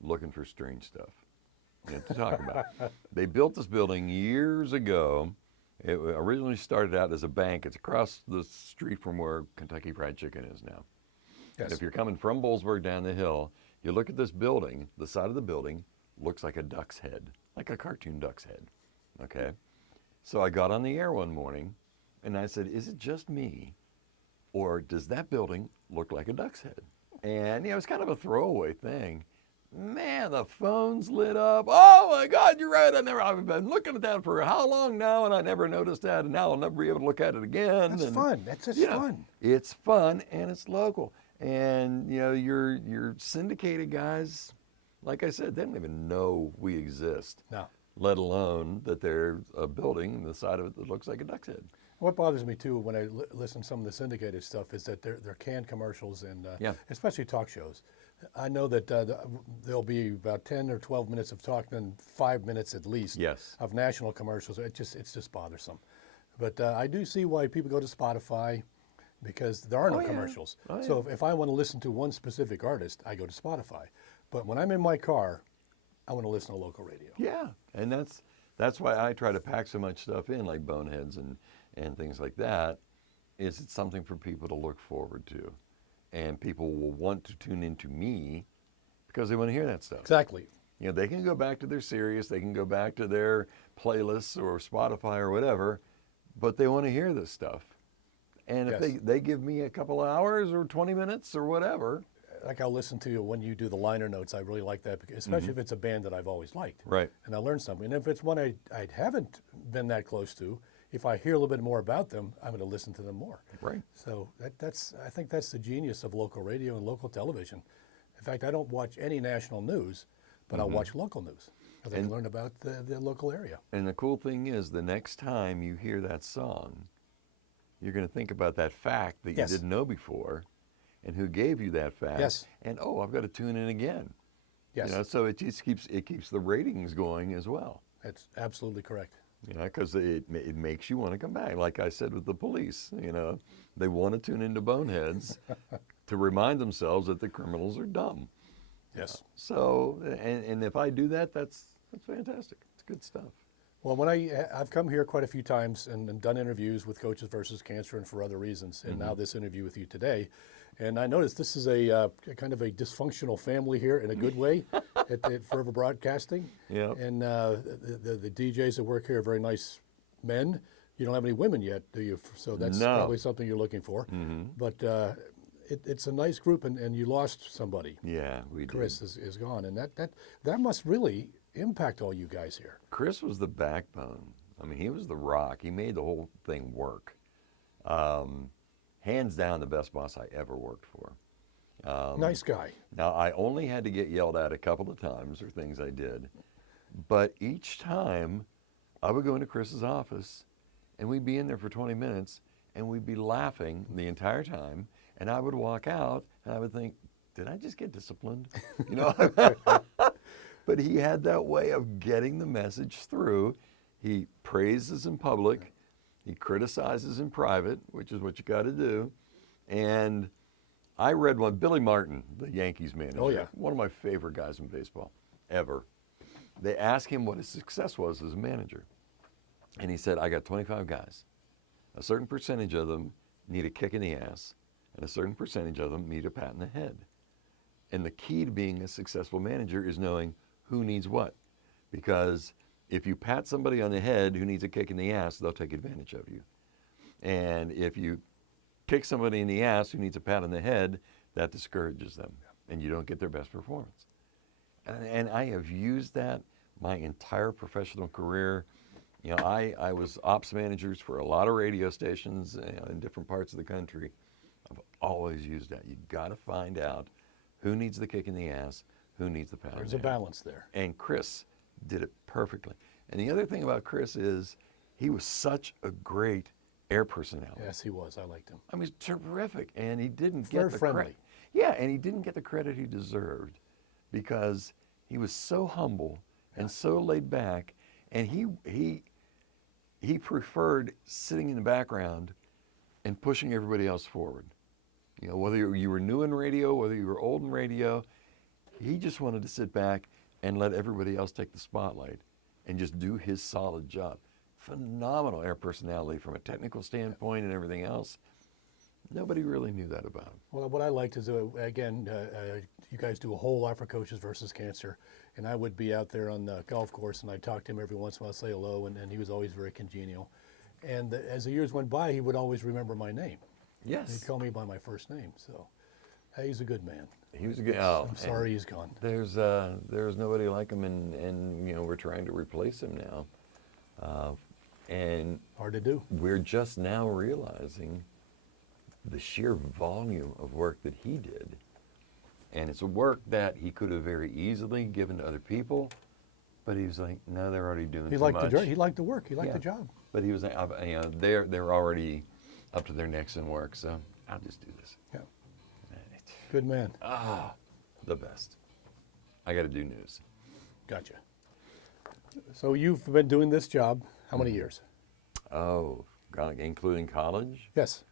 looking for strange stuff to talk about. They built this building years ago. It originally started out as a bank. It's across the street from where Kentucky Fried Chicken is now. Yes. If you're coming from Boalsburg down the hill, you look at this building, the side of the building looks like a duck's head, like a cartoon duck's head. Okay? So I got on the air one morning and I said, is it just me? Or does that building look like a duck's head? And it's kind of a throwaway thing. Man, the phone's lit up. Oh my God, you're right. I've been looking at that for how long now, and I never noticed that, and now I'll never be able to look at it again. That's fun. That's just fun. It's fun and it's local. And your syndicated guys, like I said, they don't even know we exist. No. Let alone that there's a building on the side of it that looks like a duck's head. What bothers me too when I listen to some of the syndicated stuff is that they're canned commercials and especially talk shows. I know that there'll be about 10 or 12 minutes of talk, then 5 minutes at least of national commercials. It's just bothersome. But I do see why people go to Spotify because there are no commercials. So if I want to listen to one specific artist, I go to Spotify. But when I'm in my car, I want to listen to local radio. Yeah, and that's why I try to pack so much stuff in, like Boneheads and things like that. It's something for people to look forward to. And people will want to tune into me because they want to hear that stuff. Exactly. They can go back to their Sirius, they can go back to their playlists or Spotify or whatever, but they want to hear this stuff. And if they give me a couple of hours or 20 minutes or whatever. Like I'll listen to you when you do the liner notes. I really like that, especially if it's a band that I've always liked. Right. And I learn something. And if it's one I haven't been that close to, if I hear a little bit more about them, I'm going to listen to them more. Right. So I think that's the genius of local radio and local television. In fact, I don't watch any national news, but I'll watch local news because I can learn about the local area. And the cool thing is, the next time you hear that song, you're going to think about that fact that you didn't know before, and who gave you that fact. Yes. And I've got to tune in again. Yes. So it just keeps the ratings going as well. That's absolutely correct. Because it makes you want to come back. Like I said with the police, they want to tune into Boneheads to remind themselves that the criminals are dumb. Yes. So, and if I do that, that's fantastic. It's good stuff. Well, when I've come here quite a few times and done interviews with Coaches versus Cancer and for other reasons, and now this interview with you today, and I noticed this is a kind of a dysfunctional family here in a good way at Forever Broadcasting. Yeah. And the DJs that work here are very nice men. You don't have any women yet, do you? So that's probably something you're looking for. But it's a nice group, and you lost somebody. Yeah, we did. Chris is gone, and that must really impact all you guys here. Chris was the backbone. I mean, he was the rock. He made the whole thing work. Hands down, the best boss I ever worked for. Nice guy. Now, I only had to get yelled at a couple of times or things I did, but each time I would go into Chris's office and we'd be in there for 20 minutes and we'd be laughing the entire time, and I would walk out and I would think, did I just get disciplined? But he had that way of getting the message through. He praises in public, he criticizes in private, which is what you got to do. And I read one, Billy Martin, the Yankees manager, one of my favorite guys in baseball ever. They asked him what his success was as a manager. And he said, I got 25 guys. A certain percentage of them need a kick in the ass, and a certain percentage of them need a pat in the head. And the key to being a successful manager is knowing who needs what. Because if you pat somebody on the head who needs a kick in the ass, they'll take advantage of you. And if you kick somebody in the ass who needs a pat on the head, that discourages them, and you don't get their best performance. And I have used that my entire professional career. I was ops managers for a lot of radio stations in different parts of the country. I've always used that. You got to find out who needs the kick in the ass, who needs the pat on the head. There's a balance there. And Chris did it perfectly. And the other thing about Chris is he was such a great air personality. Yes, he was. I liked him. I mean, he's terrific, and he didn't Very get the friendly. credit. Yeah, and he didn't get the credit he deserved because he was so humble and so laid back, and he he preferred sitting in the background and pushing everybody else forward. You know, whether you were new in radio, whether you were old in radio, he just wanted to sit back and let everybody else take the spotlight and just do his solid job. Phenomenal air personality from a technical standpoint and everything else. Nobody really knew that about him. Well, what I liked is, again, you guys do a whole lot for Coaches versus Cancer, and I would be out there on the golf course, and I'd talk to him every once in a while, say hello, and he was always very congenial. And as the years went by, he would always remember my name. Yes. He'd call me by my first name, so he's a good man. He was a good. Oh, I'm sorry he's gone. There's nobody like him, and you know, we're trying to replace him now, and Hard to do. we're just now realizing the sheer volume of work that he did, and it's a work that he could have very easily given to other people, but he was like, no, they're already doing too much. He liked the work. He liked the Yeah. job. But he was, you know, they're already up to their necks in work, so I'll just do this. Yeah. Good man. The best. I got to do news. Gotcha. So you've been doing this job how many years? Oh, God, including college Yes.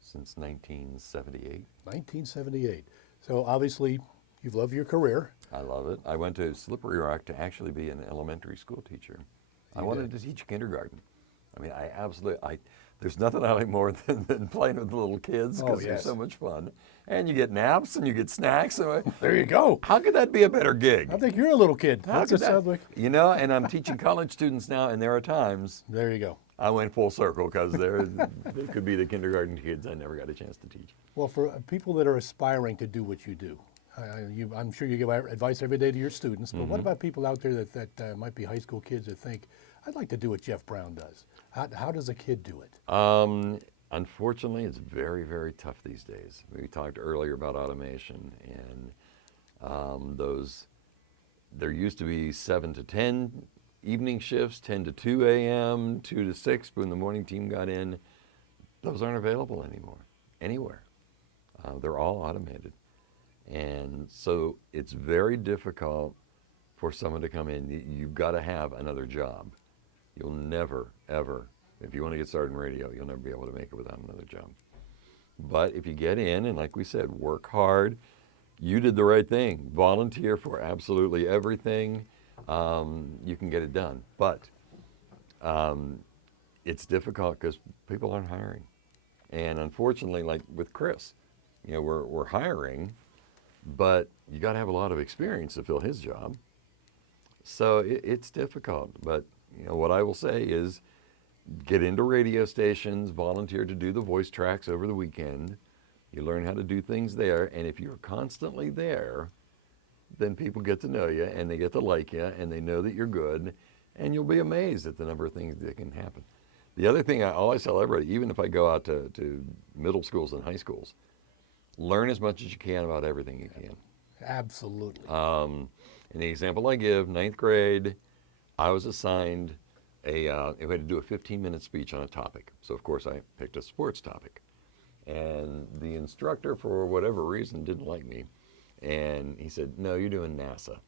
since 1978. 1978. So obviously you've loved your career. I love it. I went to Slippery Rock to actually be an elementary school teacher. I You wanted did. to teach kindergarten. I mean, there's nothing I like more than playing with little kids because they're yes. so much fun. And you get naps and you get snacks. So There you go. how could that be a better gig? I think you're a little kid. How That's could what that- sounds like. You know, and I'm teaching college students now, and there are times There you go. I went full circle because there could be the kindergarten kids I never got a chance to teach. Well, for people that are aspiring to do what you do, I'm sure you give advice every day to your students, but what about people out there that might be high school kids that think, I'd like to do what Jeff Brown does? How does a kid do it? Unfortunately, it's very, very tough these days. We talked earlier about automation, and there used to be 7 to 10 evening shifts, 10 to 2 a.m., 2 to 6 when the morning team got in. Those aren't available anymore, anywhere. They're all automated. And so it's very difficult for someone to come in. You've got to have another job. You'll never, ever, if you want to get started in radio, you'll never be able to make it without another job. But if you get in and, like we said, work hard, you did the right thing. Volunteer for absolutely everything. You can get it done. But it's difficult because people aren't hiring. And unfortunately, like with Chris, you know, we're hiring, but you got to have a lot of experience to fill his job. So it's difficult. But you know what I will say is, get into radio stations, volunteer to do the voice tracks over the weekend. You learn how to do things there, and if you're constantly there, then people get to know you and they get to like you and they know that you're good, and you'll be amazed at the number of things that can happen. The other thing I always tell everybody, even if I go out to middle schools and high schools, learn as much as you can about everything you can. Absolutely. And the example I give, 9th grade, I was assigned we had to do a 15-minute speech on a topic. So of course I picked a sports topic. And the instructor, for whatever reason, didn't like me. And he said, no, you're doing NASA.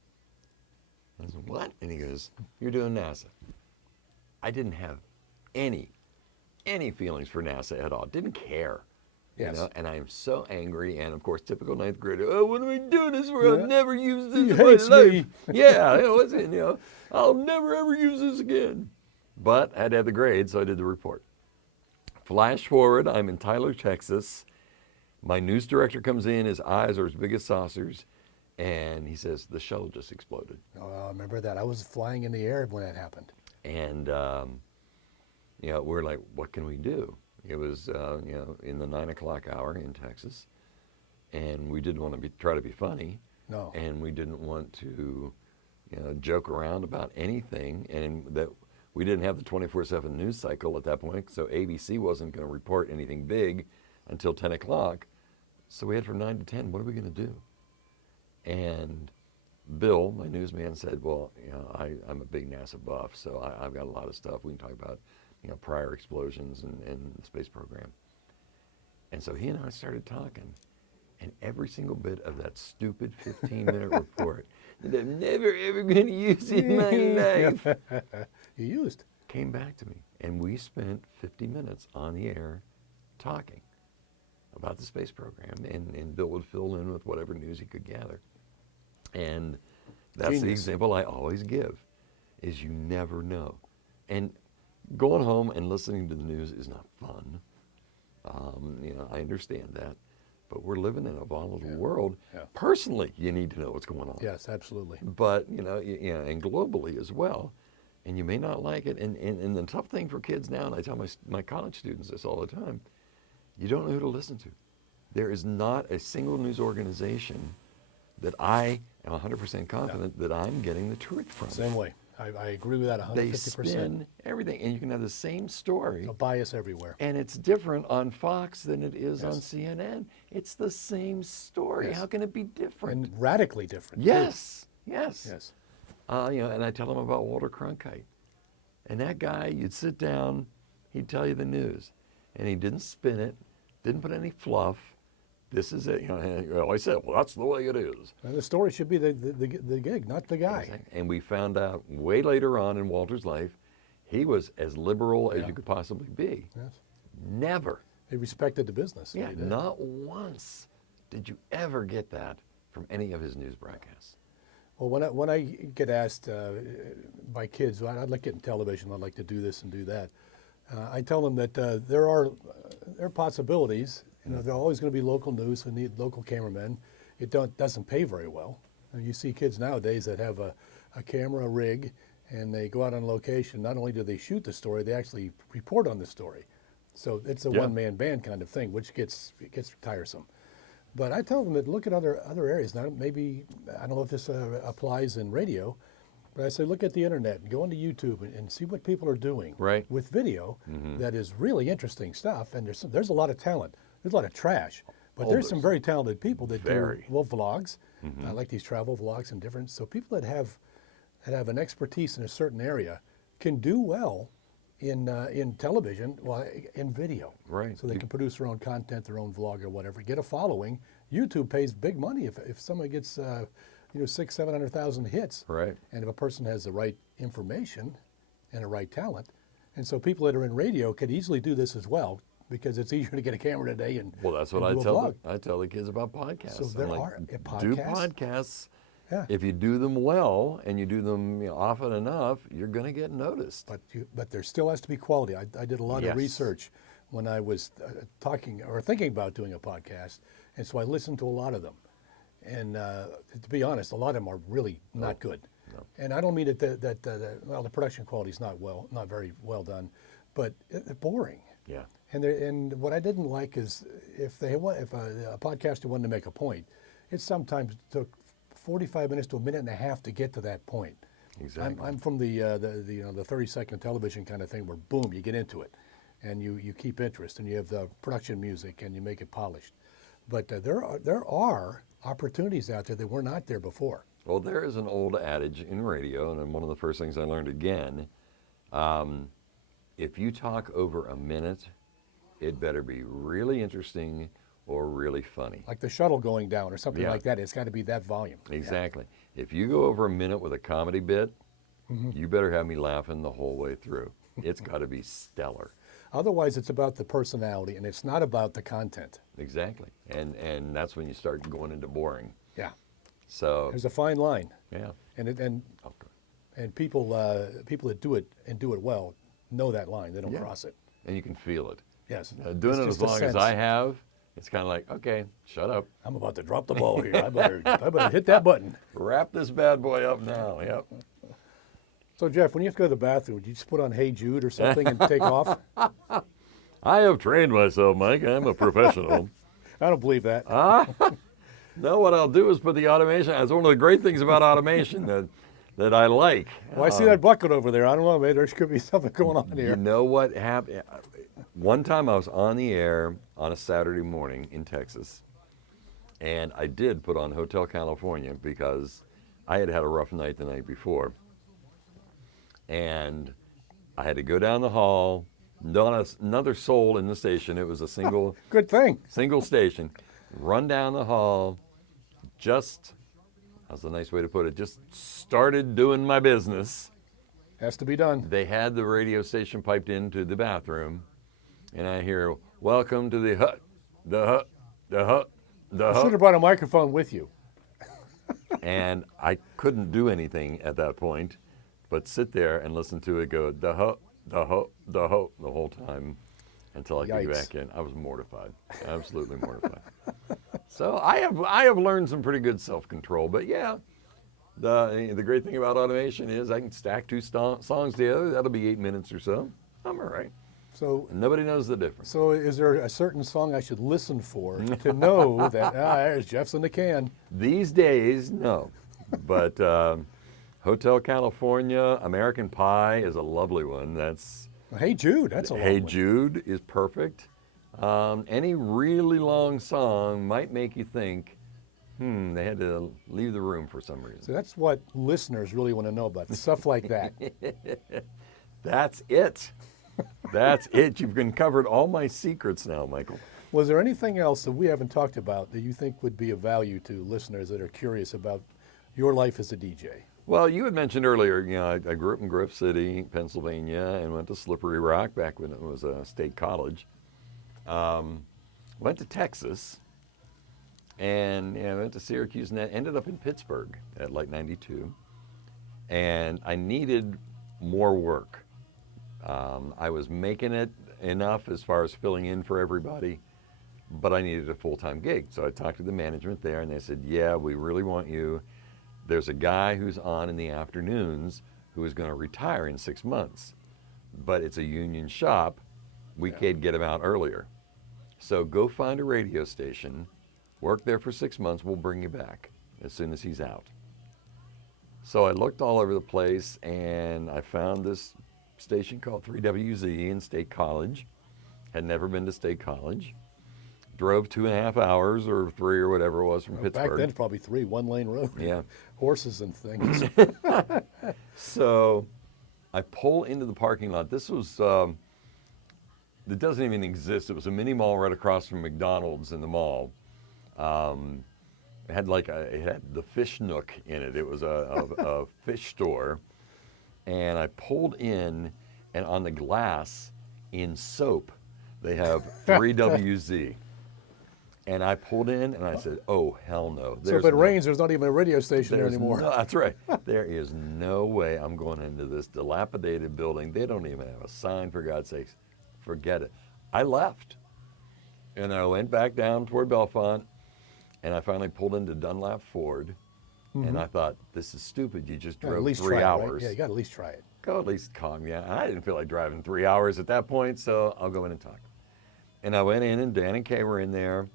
I said, what? And he goes, you're doing NASA. I didn't have any feelings for NASA at all. Didn't care. Yes. You know? And I am so angry. And of course, typical 9th grader, oh, what am I doing this for? I'll Yeah. never use He this in my hates life. me. Yeah, you know, I'll never ever use this again. But I had to have the grade, so I did the report. Flash forward, I'm in Tyler, Texas. My news director comes in, his eyes are as big as saucers, and he says, the shuttle just exploded. Oh, I remember that. I was flying in the air when that happened. And, you know, we're like, what can we do? It was, you know, in the 9 o'clock hour in Texas, and we didn't want to try to be funny. No. And we didn't want to, you know, joke around about anything, and that we didn't have the 24/7 news cycle at that point, so ABC wasn't going to report anything big until 10 o'clock. So we had from 9 to 10, what are we going to do? And Bill, my newsman, said, well, you know, I'm a big NASA buff, so I've got a lot of stuff. We can talk about, you know, prior explosions and the space program. And so he and I started talking. And every single bit of that stupid 15-minute report that I'm never, ever going to use in my life. You used. came back to me, and we spent 50 minutes on the air talking about the space program, and Bill would fill in with whatever news he could gather. And that's the Genius. example I always give, is you never know. And going home and listening to the news is not fun. I understand that. But we're living in a volatile world. Yeah. Personally, you need to know what's going on. Yes, absolutely. But, and globally as well. And you may not like it. And the tough thing for kids now, and I tell my college students this all the time, you don't know who to listen to. There is not a single news organization that I am 100% confident that I'm getting the truth from. Same way. I agree with that 150%. They spin everything, and you can have the same story, A bias everywhere. and it's different on Fox than it is on Yes. CNN. It's the same story. Yes. How can it be different? And radically different. too. Yes, yes. Yes. And I tell them about Walter Cronkite. And that guy, you'd sit down, he'd tell you the news. And he didn't spin it, didn't put any fluff. This is it. I said, well, that's the way it is. And the story should be the gig, not the guy. Exactly. And we found out way later on in Walter's life, he was as liberal as you could possibly be. Yes. Never. He respected the business. Yeah, He did. not once did you ever get that from any of his news broadcasts. Well, when I get asked by kids, well, I'd like to get in television, I'd like to do this and do that, I tell them that there are possibilities. There are always going to be local news and need local cameramen. It doesn't pay very well. And you see kids nowadays that have a camera, a rig, and they go out on location. Not only do they shoot the story, they actually report on the story. So it's a one-man band kind of thing, which gets tiresome. But I tell them that look at other areas. Now, maybe, I don't know if this applies in radio, but I say look at the internet and go onto YouTube and see what people are doing with video. That is really interesting stuff. And there's a lot of talent. There's a lot of trash. But there's some very talented people that do vlogs, like these travel vlogs and different. So people that have an expertise in a certain area can do well in television, in video. Right. So they can produce their own content, their own vlog or whatever, get a following. YouTube pays big money if somebody gets 600,000-700,000 hits. Right. And if a person has the right information and the right talent, and so people that are in radio could easially do this as well, because it's easier to get a camera today and Well, that's what and I do a tell vlog. I tell the kids about podcasts. So there I'm are podcasts. Do podcasts. Yeah. If you do them well and you do them often enough, you're going to get noticed. But there still has to be quality. I did a lot of research when I was talking or thinking about doing a podcast, and so I listened to a lot of them. And to be honest, a lot of them are really not good. No. And I don't mean that the production quality is not very well done, but they're boring. Yeah. And what I didn't like is if a podcaster wanted to make a point, it sometimes took 45 minutes to a minute and a half to get to that point. Exactly. I'm from the 30-second television kind of thing where boom, you get into it, and you keep interest, and you have the production music, and you make it polished. But there are opportunities out there that were not there before. Well, there is an old adage in radio, and one of the first things I learned again, if you talk over a minute, it better be really interesting or really funny. Like the shuttle going down or something like that. It's got to be that volume. Exactly. If you go over a minute with a comedy bit, you better have me laughing the whole way through. It's got to be stellar. Otherwise, it's about the personality, and it's not about the content. Exactly. And that's when you start going into boring. Yeah. So There's a fine line. yeah. And people that do it well know that line. They don't cross it. And you can feel it. Yes. Doing It's it as just a long as sense. I have, it's kind of like, okay, shut up. I'm about to drop the ball here. I better hit that button. Wrap this bad boy up now. Yep. So Jeff, when you have to go to the bathroom, do you just put on Hey Jude or something and take off? I have trained myself, Mike. I'm a professional. I don't believe that. No, what I'll do is put the automation. That's one of the great things about automation that I like. Well, I see that bucket over there. I don't know, maybe there could be something going on You here. know what happened? One time I was on the air on a Saturday morning in Texas, and I did put on Hotel California because I had had a rough night the night before. And I had to go down the hall, not another soul in the station. It was a single Good thing. single station. Run down the hall, that's a nice way to put it, just started doing my business. Has to be done. They had the radio station piped into the bathroom, and I hear, "Welcome to the hut, the hut, the hut, the You should hut." have brought a microphone with you. And I couldn't do anything at that point but sit there and listen to it go, the hut, the hut, the hut, the whole time until I could get Yikes. back in. I was mortified, absolutely mortified. So I have learned some pretty good self-control, but yeah, the great thing about automation is I can stack two songs together. That'll be 8 minutes or so. I'm all right. So, And nobody knows the difference. so is there a certain song I should listen for to know that there's Jeff's in the can? These days, no. But Hotel California, American Pie is a lovely one. That's Hey Jude, that's a long Hey one. Jude is perfect. Any really long song might make you think, they had to leave the room for some reason. So that's what listeners really want to know about, stuff like that. That's it. That's it. You've uncovered all my secrets now, Michael. Was there anything else that we haven't talked about that you think would be of value to listeners that are curious about your life as a DJ? Well, you had mentioned earlier, I grew up in Grove City, Pennsylvania, and went to Slippery Rock back when it was a state college. Went to Texas, and went to Syracuse, and ended up in Pittsburgh at like 92. And I needed more work. I was making it enough as far as filling in for everybody, but I needed a full-time gig. So I talked to the management there, and they said, yeah, we really want you. There's a guy who's on in the afternoons who is going to retire in 6 months, but it's a union shop. We could get him out earlier. So go find a radio station, work there for 6 months, we'll bring you back as soon as he's out. So I looked all over the place, and I found this station called 3WZ in State College. Had never been to State College. Drove 2.5 hours or 3 or whatever it was from Pittsburgh. Back then, it's probably 3, one-lane road. Yeah. Horses and things. So I pull into the parking lot. This was, it doesn't even exist. It was a mini mall right across from McDonald's in the mall. It had it had the Fish Nook in it. It was a fish store. And I pulled in, and on the glass in soap, they have 3WZ. And I pulled in, and I said, oh, hell no. So if it rains, there's not even a radio station there anymore. No, that's right. There is no way I'm going into this dilapidated building. They don't even have a sign, for God's sakes. Forget it. I left. And I went back down toward Bellefonte, and I finally pulled into Dunlap Ford. And I thought, this is stupid. You just Yeah, drove at least 3 try hours. it, right? Yeah, you got to at least try it. Go at least call me. I didn't feel like driving 3 hours at that point, so I'll go in and talk. And I went in, and Dan and Kay were in there.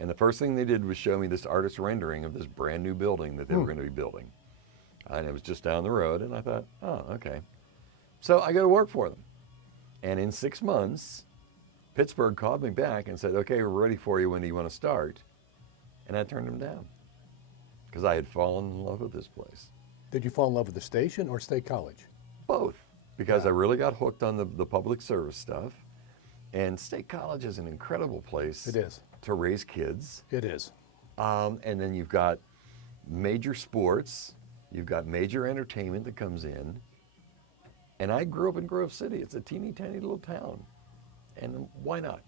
And the first thing they did was show me this artist rendering of this brand new building that they were going to be building. And it was just down the road, and I thought, oh, okay. So I go to work for them. And in 6 months, Pittsburgh called me back and said, okay, we're ready for you. When do you want to start? And I turned them down because I had fallen in love with this place. Did you fall in love with the station or State College? Both, because I really got hooked on the public service stuff. And State College is an incredible place. It is. To raise kids. It is. And then you've got major sports. You've got major entertainment that comes in. And I grew up in Grove City. It's a teeny tiny little town. And why not?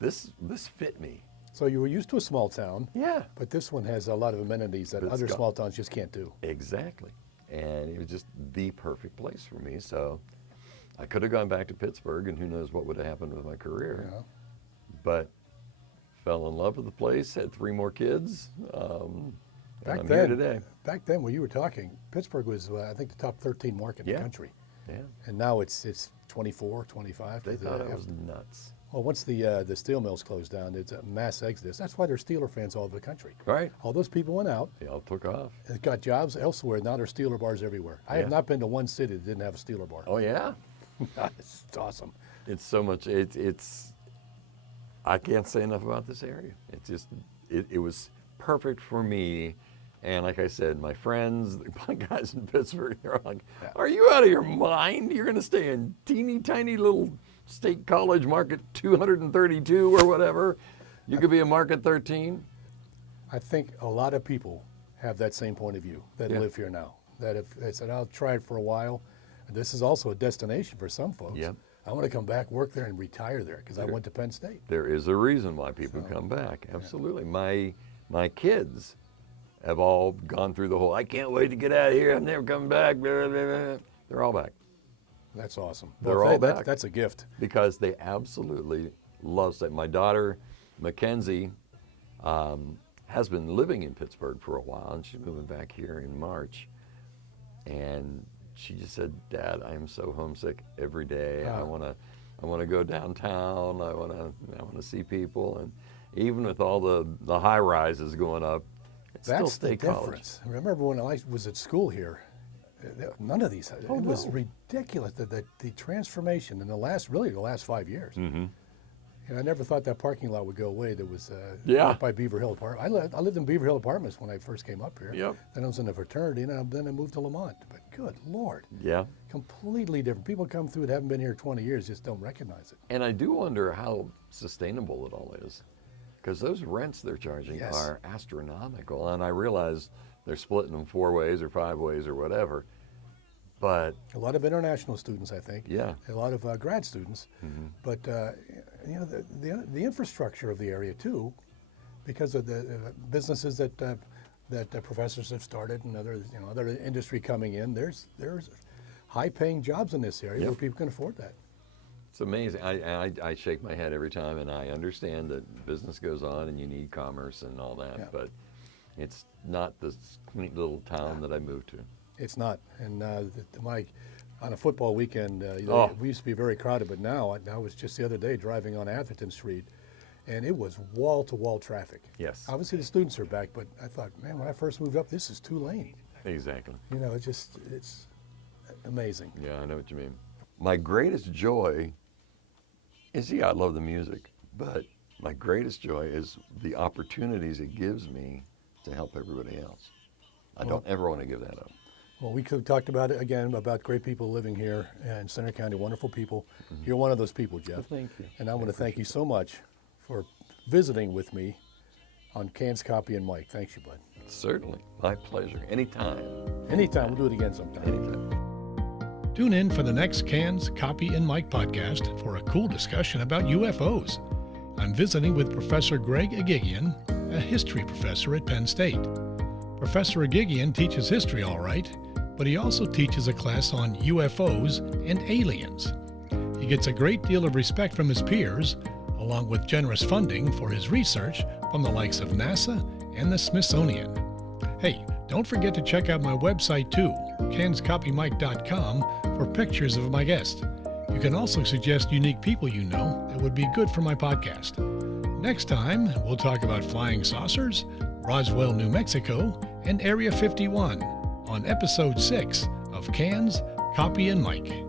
This fit me. So you were used to a small town. Yeah. But this one has a lot of amenities that other small towns just can't do. Exactly. And it was just the perfect place for me. So I could have gone back to Pittsburgh, and who knows what would have happened with my career. Yeah. But fell in love with the place, had 3 more kids. And I'm then, here today. Back then, when you were talking, Pittsburgh was, I think, the top 13 market in the country. Yeah. And now it's 24, 25. They thought I was nuts. Well, once the steel mills closed down, it's a mass exodus. That's why there's Steeler fans all over the country. Right. All those people went out. They all took off. and got jobs elsewhere. Now there's Steeler bars everywhere. I have not been to one city that didn't have a Steeler bar. Oh, yeah? It's awesome. It's so much. It's. I can't say enough about this area. It's just. It was perfect for me. And like I said, my friends, my guys in Pittsburgh, they're like, are you out of your mind? You're going to stay in teeny tiny little State College Market 232 or whatever. You could be a Market 13. I think a lot of people have that same point of view that live here now. That if they said, I'll try it for a while, This is also a destination for some folks. Yep. I want to come back, work there, and retire there because I went to Penn State. There is a reason why people come back. Absolutely. My kids have all gone through the whole, I can't wait to get out of here. I'm never coming back. Blah, blah, blah. They're all back. That's awesome. They're all back. That's a gift. Because they absolutely love it. My daughter, Mackenzie, has been living in Pittsburgh for a while, and she's moving back here in March. And she just said, Dad, I am so homesick every day. I want to go downtown. I want to see people. And even with all the high rises going up, it's still That's the State College. difference. Remember when I was at school here, none of these, it was ridiculous, the transformation in the last 5 years. Mm-hmm. And I never thought that parking lot would go away that was Yeah. up by Beaver Hill Apartments. I lived in Beaver Hill Apartments when I first came up here. Yep. Then I was in a fraternity, and then I moved to Lamont. But good Lord, Yeah. completely different. People come through that haven't been here 20 years, just don't recognize it. And I do wonder how sustainable it all is, because those rents they're charging Yes. are astronomical. And I realize they're splitting them 4 ways or 5 ways or whatever, but A lot of international students, I think. yeah, A lot of grad students. Mhm. But the infrastructure of the area too, because of the businesses that the professors have started and other industry coming in. There's high-paying jobs in this area Yep. where people can afford that. it's amazing. I shake my head every time, and I understand that business goes on and you need commerce and all that, Yeah. but it's not this quaint little town that I moved to. It's not. And on a football weekend, Oh. we used to be very crowded, but now I was just the other day driving on Atherton Street, and it was wall-to-wall traffic. Yes, Obviously, the students are back, but I thought, man, when I first moved up, this is 2-lane. exactly. It's amazing. Yeah, I know what you mean. My greatest joy is, I love the music, but my greatest joy is the opportunities it gives me to help everybody else. I don't ever want to give that up. Well, we could have talked about it again, about great people living here in Center County, wonderful people. You're one of those people, Jeff. Thank you. And I want to thank you so much for visiting with me on Cans, Copy, and Mike. Thanks you, bud. Certainly. My pleasure. Anytime. Anytime. We'll do it again sometime. Anytime. Tune in for the next Cans, Copy, and Mike podcast for a cool discussion about UFOs. I'm visiting with Professor Greg Agigian, a history professor at Penn State. Professor Agigian teaches history all right, but he also teaches a class on UFOs and aliens. He gets a great deal of respect from his peers, along with generous funding for his research from the likes of NASA and the Smithsonian. Hey, don't forget to check out my website too, canscopymike.com, for pictures of my guests. You can also suggest unique people you know that would be good for my podcast. Next time, we'll talk about flying saucers, Roswell, New Mexico, and Area 51 on episode 6 of Cans, Copy, and Mike.